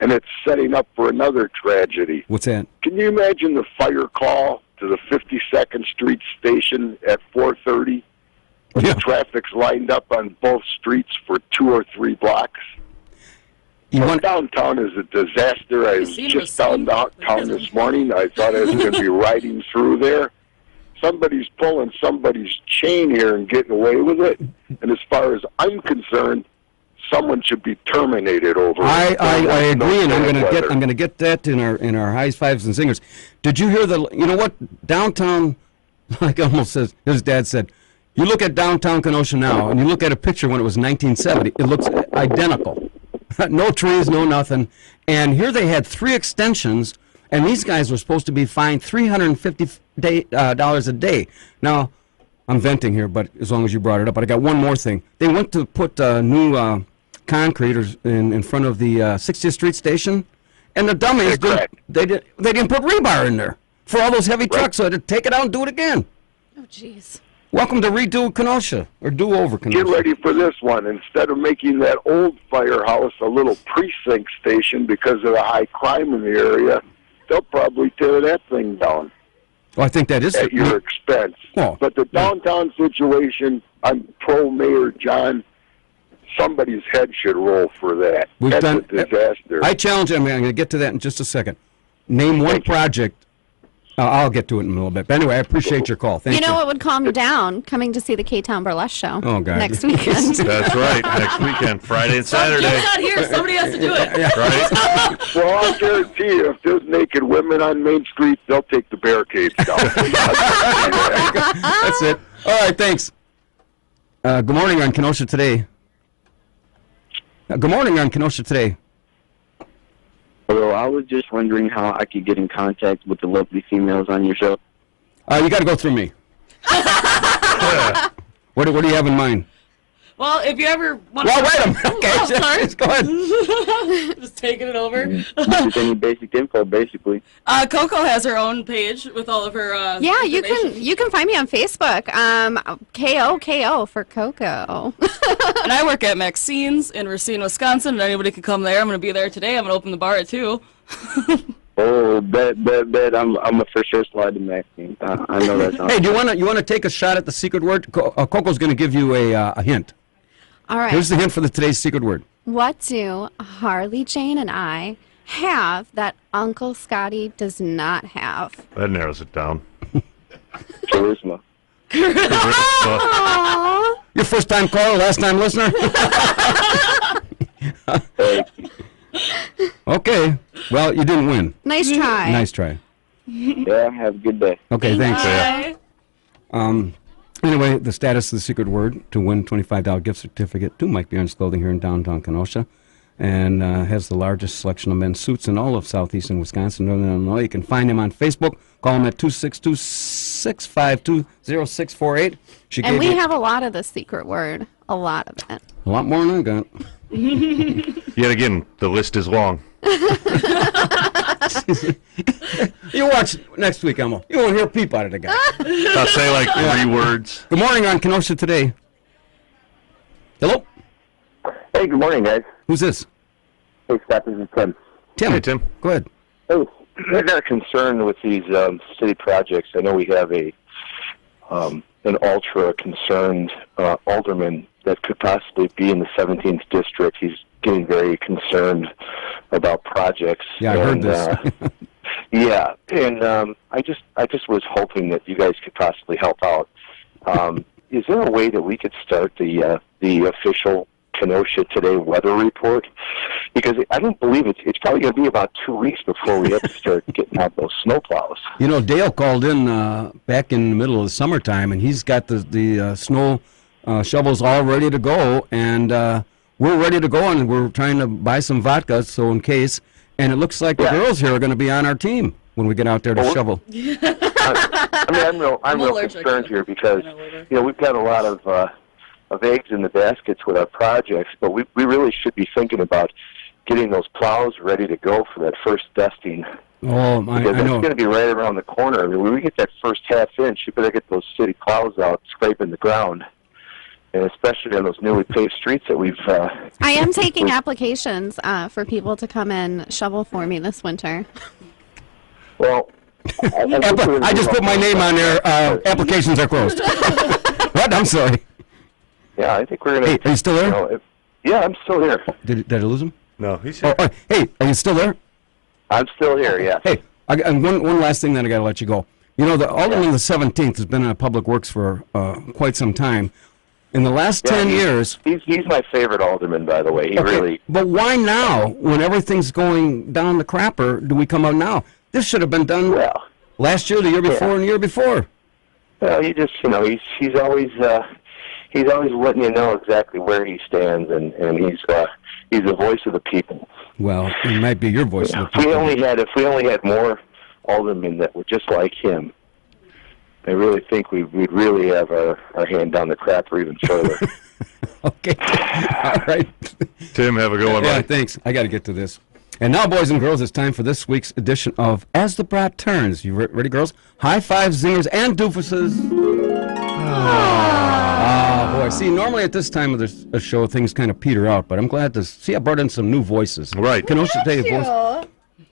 And it's setting up for another tragedy. What's that? Can you imagine the fire call to the 52nd Street station at 4:30? When the traffic's lined up on both streets for 2 or 3 blocks? Downtown is a disaster. I was just downtown this morning. I thought I was going to be riding through there. Somebody's pulling somebody's chain here and getting away with it. And as far as I'm concerned, someone should be terminated over it. I agree, and I'm going to get that in our highs, fives, and singers. Did you hear what downtown? Like almost says his dad said. You look at downtown Kenosha now, and you look at a picture when it was 1970. It looks identical. No trees, no nothing. And here they had 3 extensions, and these guys were supposed to be fined $350 a day. Now, I'm venting here, but as long as you brought it up. But I got one more thing. They went to put new concrete in front of the 60th Street station, and the dummies they didn't put rebar in there for all those heavy trucks, so I had to take it out and do it again. Oh, jeez. Welcome to redo Kenosha, or do over Kenosha. Get ready for this one. Instead of making that old firehouse a little precinct station because of the high crime in the area, they'll probably tear that thing down. Well, I think that is at your expense. Oh, but the downtown situation, I'm pro Mayor John. Somebody's head should roll for that. That's a disaster. I challenge him. I'm going to get to that in just a second. Name one project. I'll get to it in a little bit. But anyway, I appreciate your call. Thank you. You know what would calm you down? Coming to see the K-Town Burlesque show. Oh, God. Next weekend. That's right. Next weekend, Friday and Saturday. You're not here. Somebody has to do it. Right? Well, I'll guarantee you, if there's naked women on Main Street, they'll take the barricades down. That's it. All right, thanks. Good morning on Kenosha today. Good morning on Kenosha today. Hello, I was just wondering how I could get in contact with the lovely females on your show. You got to go through me. What do you have in mind? Well, if you ever want to... Well, wait a minute. Okay, oh, sorry. Go ahead. Just taking it over. Just any basic info, basically. Coco has her own page with all of her yeah, you can find me on Facebook. KO for Coco. And I work at Maxine's in Racine, Wisconsin, and anybody can come there. I'm going to be there today. I'm going to open the bar at 2. Oh, bet. I'm a for sure slide to Maxine. I know that. Hey, do you want to take a shot at the secret word? Coco's going to give you a hint. All right. Here's the hint for today's secret word. What do Harley, Jane, and I have that Uncle Scotty does not have? That narrows it down. Charisma. Your first time caller, last time listener? Okay. Well, you didn't win. Nice try. Nice try. Yeah, have a good day. Okay, thanks. Bye. Anyway, the status of the secret word to win $25 gift certificate to Mike Bjorn's Clothing here in downtown Kenosha, and has the largest selection of men's suits in all of southeastern Wisconsin, northern Illinois. You can find him on Facebook. Call him at 262-652-0648. And we have a lot of the secret word. A lot of it. A lot more than I got. Yet again, the list is long. You watch next week, Emma. You won't hear a peep out of the guy. I'll say like 3 words. Good morning on Kenosha today. Hello? Hey, good morning, guys. Who's this? Hey, Scott, this is Tim. Tim. Hey, Tim. Go ahead. Hey, I got a concern with these city projects. I know we have an ultra concerned alderman that could possibly be in the 17th district. He's getting very concerned about projects. Yeah, I heard this. Yeah, and I just was hoping that you guys could possibly help out. Is there a way that we could start the official Kenosha Today weather report? Because I don't believe it's probably going to be about 2 weeks before we have to start getting out those snowplows. You know, Dale called in back in the middle of the summertime, and he's got the snow shovels all ready to go, and we're ready to go, and we're trying to buy some vodka, so in case. And it looks like the girls here are going to be on our team when we get out there to shovel. I'm real concerned here because we've got a lot of eggs in the baskets with our projects, but we really should be thinking about getting those plows ready to go for that first dusting. Oh, Because I it's know. going to be right around the corner. I mean, when we get that first half inch, you better get those city plows out, scraping the ground, and especially on those newly paved streets that we've. I am taking applications for people to come and shovel for me this winter. Well, I just put my name on there. Applications are closed. What? I'm sorry. Yeah, I think we're going to. Hey, are you still there? Yeah, I'm still here. Did I lose him? No, he's here. Oh, hey, are you still there? I'm still here, yeah. Hey, one last thing that I got to let you go. You know, the Alderman of the 17th has been in Public Works for quite some time. In the last 10 years... He's my favorite alderman, by the way. He really... But why now, when everything's going down the crapper, do we come out now? This should have been done last year, the year before, and the year before. Well, he just, he's always letting you know exactly where he stands, and he's the voice of the people. Well, he might be your voice of the people. If we only had more aldermen that were just like him, I really think we'd really have our hand down the crapper even further. Okay. All right. Tim, have a good one, Yeah, buddy. thanks. I got to get to this. And now, boys and girls, it's time for this week's edition of As the Brat Turns. You ready, girls? High fives, zingers, and doofuses. Boy. See, normally at this time of the show, things kind of peter out, but I'm glad to see I brought in some new voices. Right. Kenosha Today voice.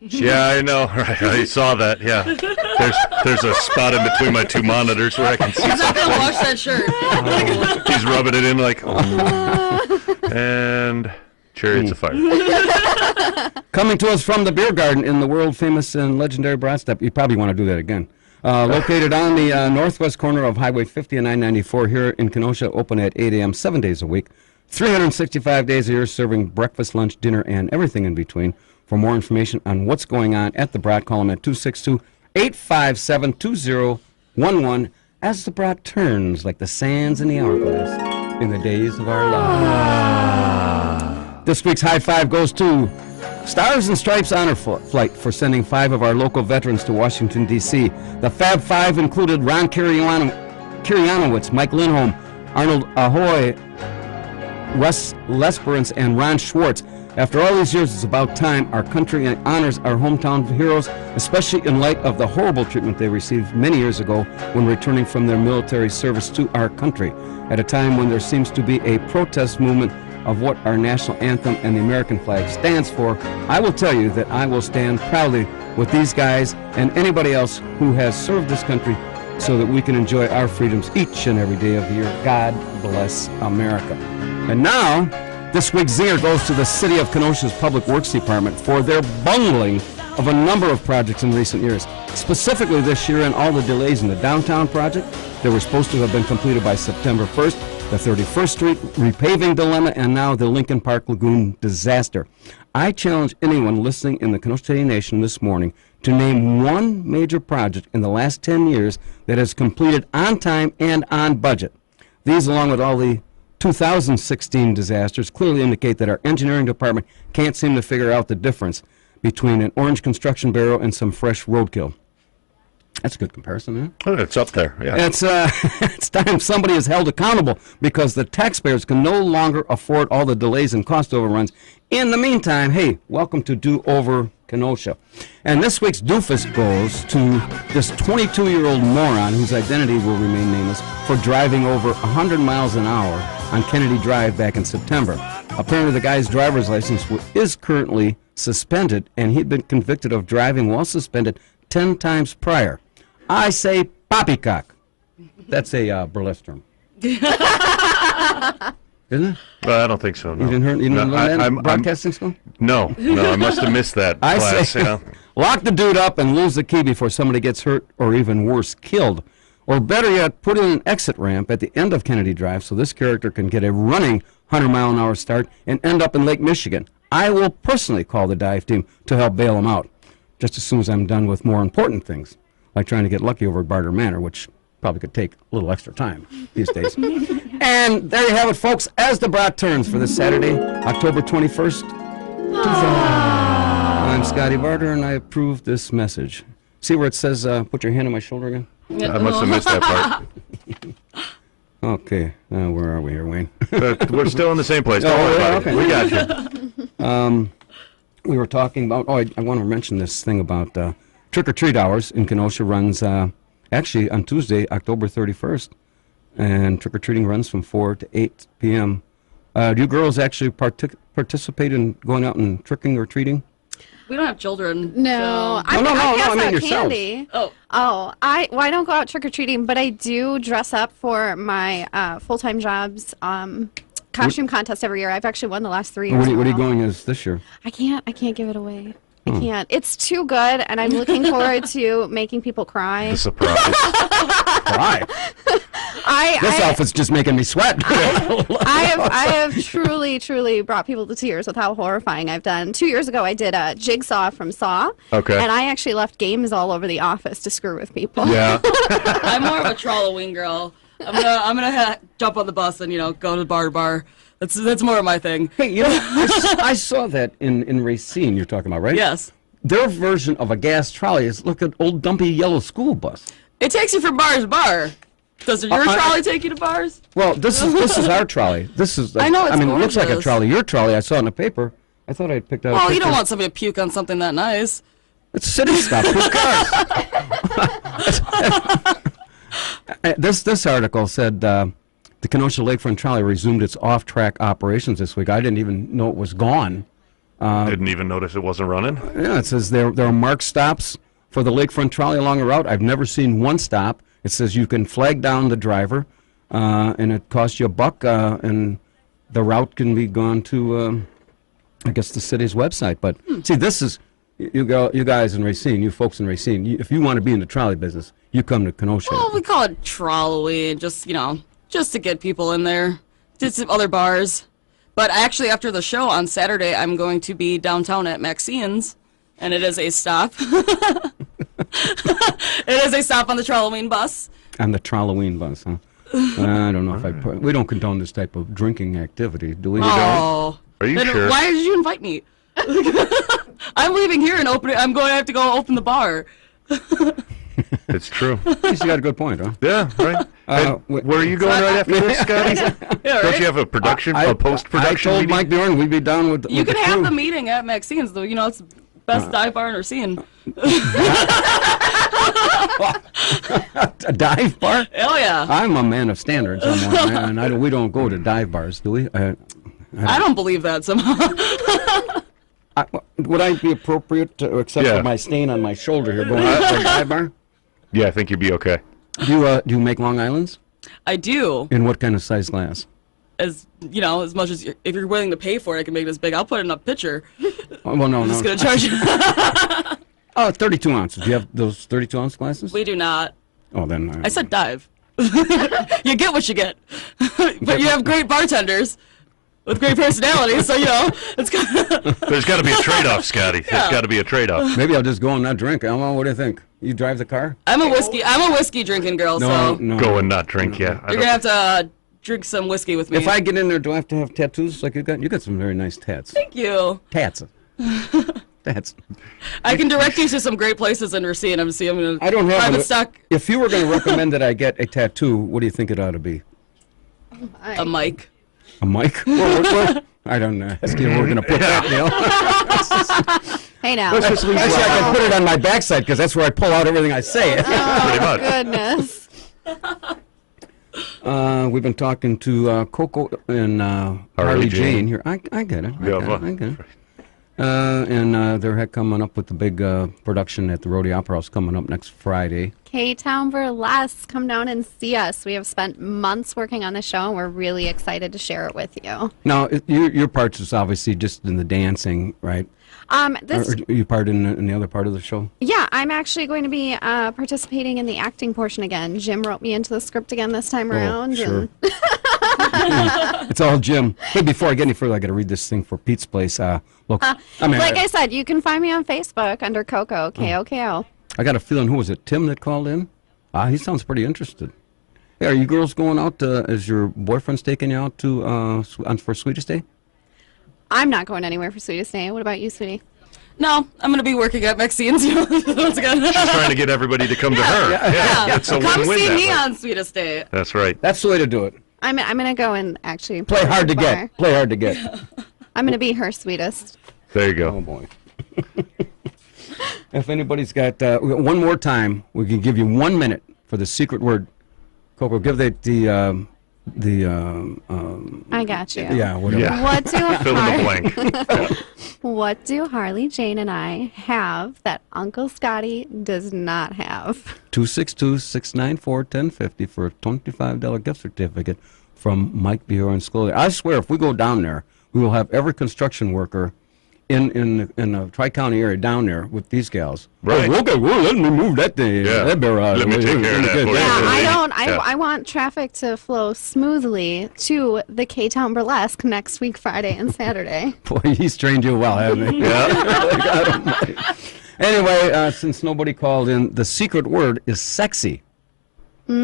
Yeah, I know. Right. I saw that. Yeah. There's a spot in between my two monitors where I can see He's not something. gonna wash that shirt. He's rubbing it in like, and chariots of fire. Coming to us from the beer garden in the world famous and legendary Brat Step. You probably want to do that again. Located on the northwest corner of Highway 50 and I-94 here in Kenosha, open at 8 a.m. 7 days a week, 365 days a year, serving breakfast, lunch, dinner, and everything in between. For more information on what's going on at the Brat, call them at 262-857-2011 as the Brat turns like the sands in the hourglass in the days of our lives. This week's high five goes to Stars and Stripes Honor Flight for sending 5 of our local veterans to Washington, D.C. The Fab Five included Ron Kirianowitz, Mike Lindholm, Arnold Ahoy, Russ Lesperance, and Ron Schwartz. After all these years, it's about time our country honors our hometown heroes, especially in light of the horrible treatment they received many years ago when returning from their military service to our country, at a time when there seems to be a protest movement of what our national anthem and the American flag stands for. I will tell you that I will stand proudly with these guys and anybody else who has served this country so that we can enjoy our freedoms each and every day of the year. God bless America. And now, this week's zinger goes to the City of Kenosha's Public Works Department for their bungling of a number of projects in recent years. Specifically this year and all the delays in the downtown project that were supposed to have been completed by September 1st, the 31st Street repaving dilemma, and now the Lincoln Park Lagoon disaster. I challenge anyone listening in the Kenosha City Nation this morning to name one major project in the last 10 years that has completed on time and on budget. These, along with all the 2016 disasters, clearly indicate that our engineering department can't seem to figure out the difference between an orange construction barrel and some fresh roadkill. That's a good comparison, man. It's up there, yeah. It's time somebody is held accountable because the taxpayers can no longer afford all the delays and cost overruns. In the meantime, hey, welcome to Do Over Kenosha. And this week's doofus goes to this 22-year-old moron whose identity will remain nameless for driving over 100 miles an hour on Kennedy Drive back in September. Apparently the guy's driver's license is currently suspended, and he'd been convicted of driving while suspended 10 times prior. I say poppycock. That's a burlesque term. Isn't it? I don't think so. No. You didn't learn that in broadcasting school? No, I must have missed that class. Say, lock the dude up and lose the key before somebody gets hurt or even worse, killed. Or better yet, put in an exit ramp at the end of Kennedy Drive so this character can get a running 100-mile-an-hour start and end up in Lake Michigan. I will personally call the dive team to help bail him out, just as soon as I'm done with more important things, like trying to get lucky over at Barter Manor, which probably could take a little extra time these days. And there you have it, folks, as the brat turns for this Saturday, October 21st, 2000. I'm Scotty Barter, and I approve this message. See where it says, put your hand on my shoulder again? I must have missed that part. Okay, where are we here, Wayne? We're still in the same place. Don't worry about it. We got you. We were talking about, I want to mention this thing about trick-or-treat hours in Kenosha runs actually on Tuesday, October 31st, and trick-or-treating runs from 4 to 8 p.m. Do you girls actually participate in going out and tricking or treating? We don't have children. No, so. I mean yourselves. Candy. I don't go out trick or treating, but I do dress up for my full-time jobs. Costume contest every year. I've actually won the last 3 years. What are you going as this year? I can't give it away. I can't. It's too good, and I'm looking forward to making people cry. The surprise. Why? This outfit's just making me sweat. I have truly brought people to tears with how horrifying I've done. 2 years ago, I did a Jigsaw from Saw. Okay. And I actually left games all over the office to screw with people. Yeah. I'm more of a Trolloween girl. I'm gonna jump on the bus and go to bar to bar. That's more of my thing. Hey, I saw that in Racine you're talking about, right? Yes. Their version of a gas trolley is look at old dumpy yellow school bus. It takes you from bar to bar. Does your trolley take you to bars? Well, this is our trolley. This is. I know, it's it looks like a gorgeous. trolley. Your trolley, I saw in the paper. I thought I'd picked out. Well, you don't want somebody to puke on something that nice. It's city stuff. Who cares? This article said the Kenosha Lakefront Trolley resumed its off-track operations this week. I didn't even know it was gone. Didn't even notice it wasn't running. Yeah, it says there are marked stops for the Lakefront Trolley along the route. I've never seen one stop. It says you can flag down the driver, and it costs you $1, and the route can be gone to, I guess, the city's website. But see, this is you guys in Racine, you folks in Racine. If you want to be in the trolley business, you come to Kenosha. Well, we call it Trolloween, just to get people in there. Did some other bars. But actually, after the show on Saturday, I'm going to be downtown at Maxine's, and it is a stop. It is a stop on the Trolloween bus. On the Trolloween bus, huh? I don't know if we don't condone this type of drinking activity, do we? Oh. Are you Then sure? Why did you invite me? I'm leaving here and I'm going to have to go open the bar. It's true. You got a good point, huh? Yeah, right. Where are you going right after this, Scotty? Yeah, right? Don't you have a post-production I told meeting? Mike Bjorn we'd be down with You the can have crew. the meeting at Maxine's, though. It's the best dive bar in Racine. A dive bar? Hell yeah. I'm a man of standards. We don't go to dive bars, do we? I don't believe that somehow. Would I be appropriate, except for my stain on my shoulder here, going to a dive bar? Yeah, I think you'd be okay. Do you make Long Islands? I do. In what kind of size glass? As much as if you're willing to pay for it, I can make this big. I'll put it in a pitcher. Oh, well, no, I'm no. just going to charge you. 32 ounces. Do you have those 32-ounce glasses? We do not. Oh, then. I said dive. You get what you get. But you have great bartenders with great personalities, so it's There's got to be a trade-off, Scotty. Yeah. There's got to be a trade-off. Maybe I'll just go and not drink. Well, what do you think? You drive the car? I'm a whiskey drinking girl, so Go and not drink, yeah. you're gonna have to drink some whiskey with me. If I get in there, do I have to have tattoos like you got? You got some very nice tats. Thank you. Tats. Tats. I can direct you to some great places in Racine. I'm gonna. I don't have private it. stock. If you were going to recommend that I get a tattoo, what do you think it ought to be? A mic. A mic? I don't know. Ask you where we're going to put that, Neil. Hey now. Let's just leave Actually, I can put it on my backside because that's where I pull out everything I say. Pretty much. Goodness. We've been talking to Coco and Harley Jane here. I get it. I get it. And they're coming up with the big production at the Rhode Opera House coming up next Friday. K-Town Burlesque, come down and see us. We have spent months working on the show, and we're really excited to share it with you. Now, your part is obviously just in the dancing, right? This, or you part in the other part of the show? yeah, I'm actually going to be participating in the acting portion again. Jim wrote me into the script again this time around. Sure. It's all Jim. Hey, before I get any further, I got to read this thing for Pete's Place. Look, I said, you can find me on Facebook under Coco, K-O-K-O. I got a feeling, who was it, Tim that called in? He sounds pretty interested. Hey, are you girls going out? Is your boyfriend's taking you out to for Sweetest Day? I'm not going anywhere for Sweetest Day. What about you, sweetie? No, I'm going to be working at Maxine's once again. She's trying to get everybody to come to her. Yeah. It's a Come win-win see that me way. on Sweetest Day. That's right. That's the way to do it. I'm going to go and actually Play hard to bar. get. Play hard to get. I'm going to be her sweetest. There you go. Oh, boy. If anybody's got one more time, we can give you 1 minute for the secret word. Coco, give the I got you. Yeah, whatever. Yeah. What do Fill in the blank. What do Harley, Jane, and I have that Uncle Scotty does not have? 262-694-1050 for a $25 gift certificate from Mike Beer and School. I swear, if we go down there, we will have every construction worker in the Tri-County area down there with these gals. Right. Oh, okay, well, let me move that thing. Yeah. That bear out. Let me take care of that for you. Yeah, I want traffic to flow smoothly to the K-Town Burlesque next week, Friday and Saturday. Boy, he's trained you well, hasn't he? Yeah. Anyway, since nobody called in, the secret word is sexy. We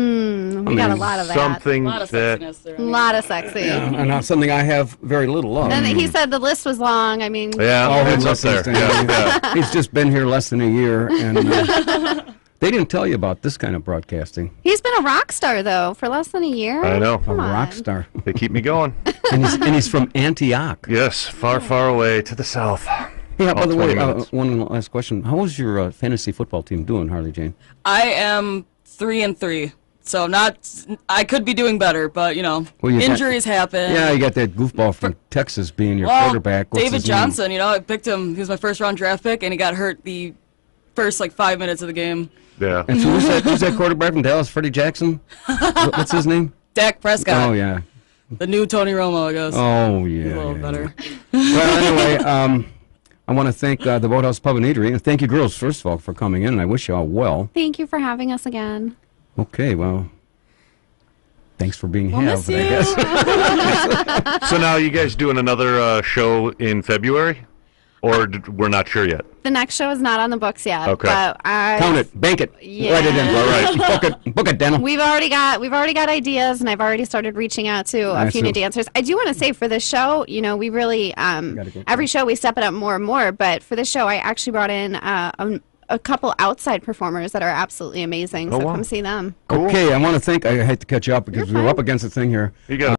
got a lot of that. Something A lot of that sexiness there. A lot of sexy. And something I have very little of. And he said the list was long. I mean, Yeah, it's up listens there. to him. Yeah. He's just been here less than a year, and they didn't tell you about this kind of broadcasting. he's been a rock star, though, for less than a year. I know. A rock star. They keep me going. And he's from Antioch. Yes, far, far away to the south. Hey, by the way, 20 minutes. one last question. How is your fantasy football team doing, Harley Jane? I am 3-3. So I could be doing better, but, Well, you got- injuries happen. Yeah, you got that goofball from Texas being your Well, quarterback. What's David his name? Johnson, I picked him. He was my first-round draft pick, and he got hurt the first, 5 minutes of the game. Yeah. And so who's that quarterback from Dallas? Freddie Jackson? What's his name? Dak Prescott. Oh, yeah. The new Tony Romo, I guess. Oh, yeah. He's a little yeah. better. Well, anyway, I want to thank the Boathouse Pub and Eatery. And thank you, girls, first of all, for coming in. And I wish you all well. Thank you for having us again. Okay, well, thanks for being We'll miss I you. guess. So now you guys doing another show in February? Or we're not sure yet? The next show is not on the books yet. Okay. But Count it. Bank it. Yeah. Write it in. All right. Book it, Daniel. We've already got ideas, and I've already started reaching out to a few new dancers. I do want to say for this show, we really every show we step it up more and more. But for this show, I actually brought in a couple outside performers that are absolutely amazing. So wow. come see them. Okay, I want to thank. I hate to cut you off because we were up against the thing here. You got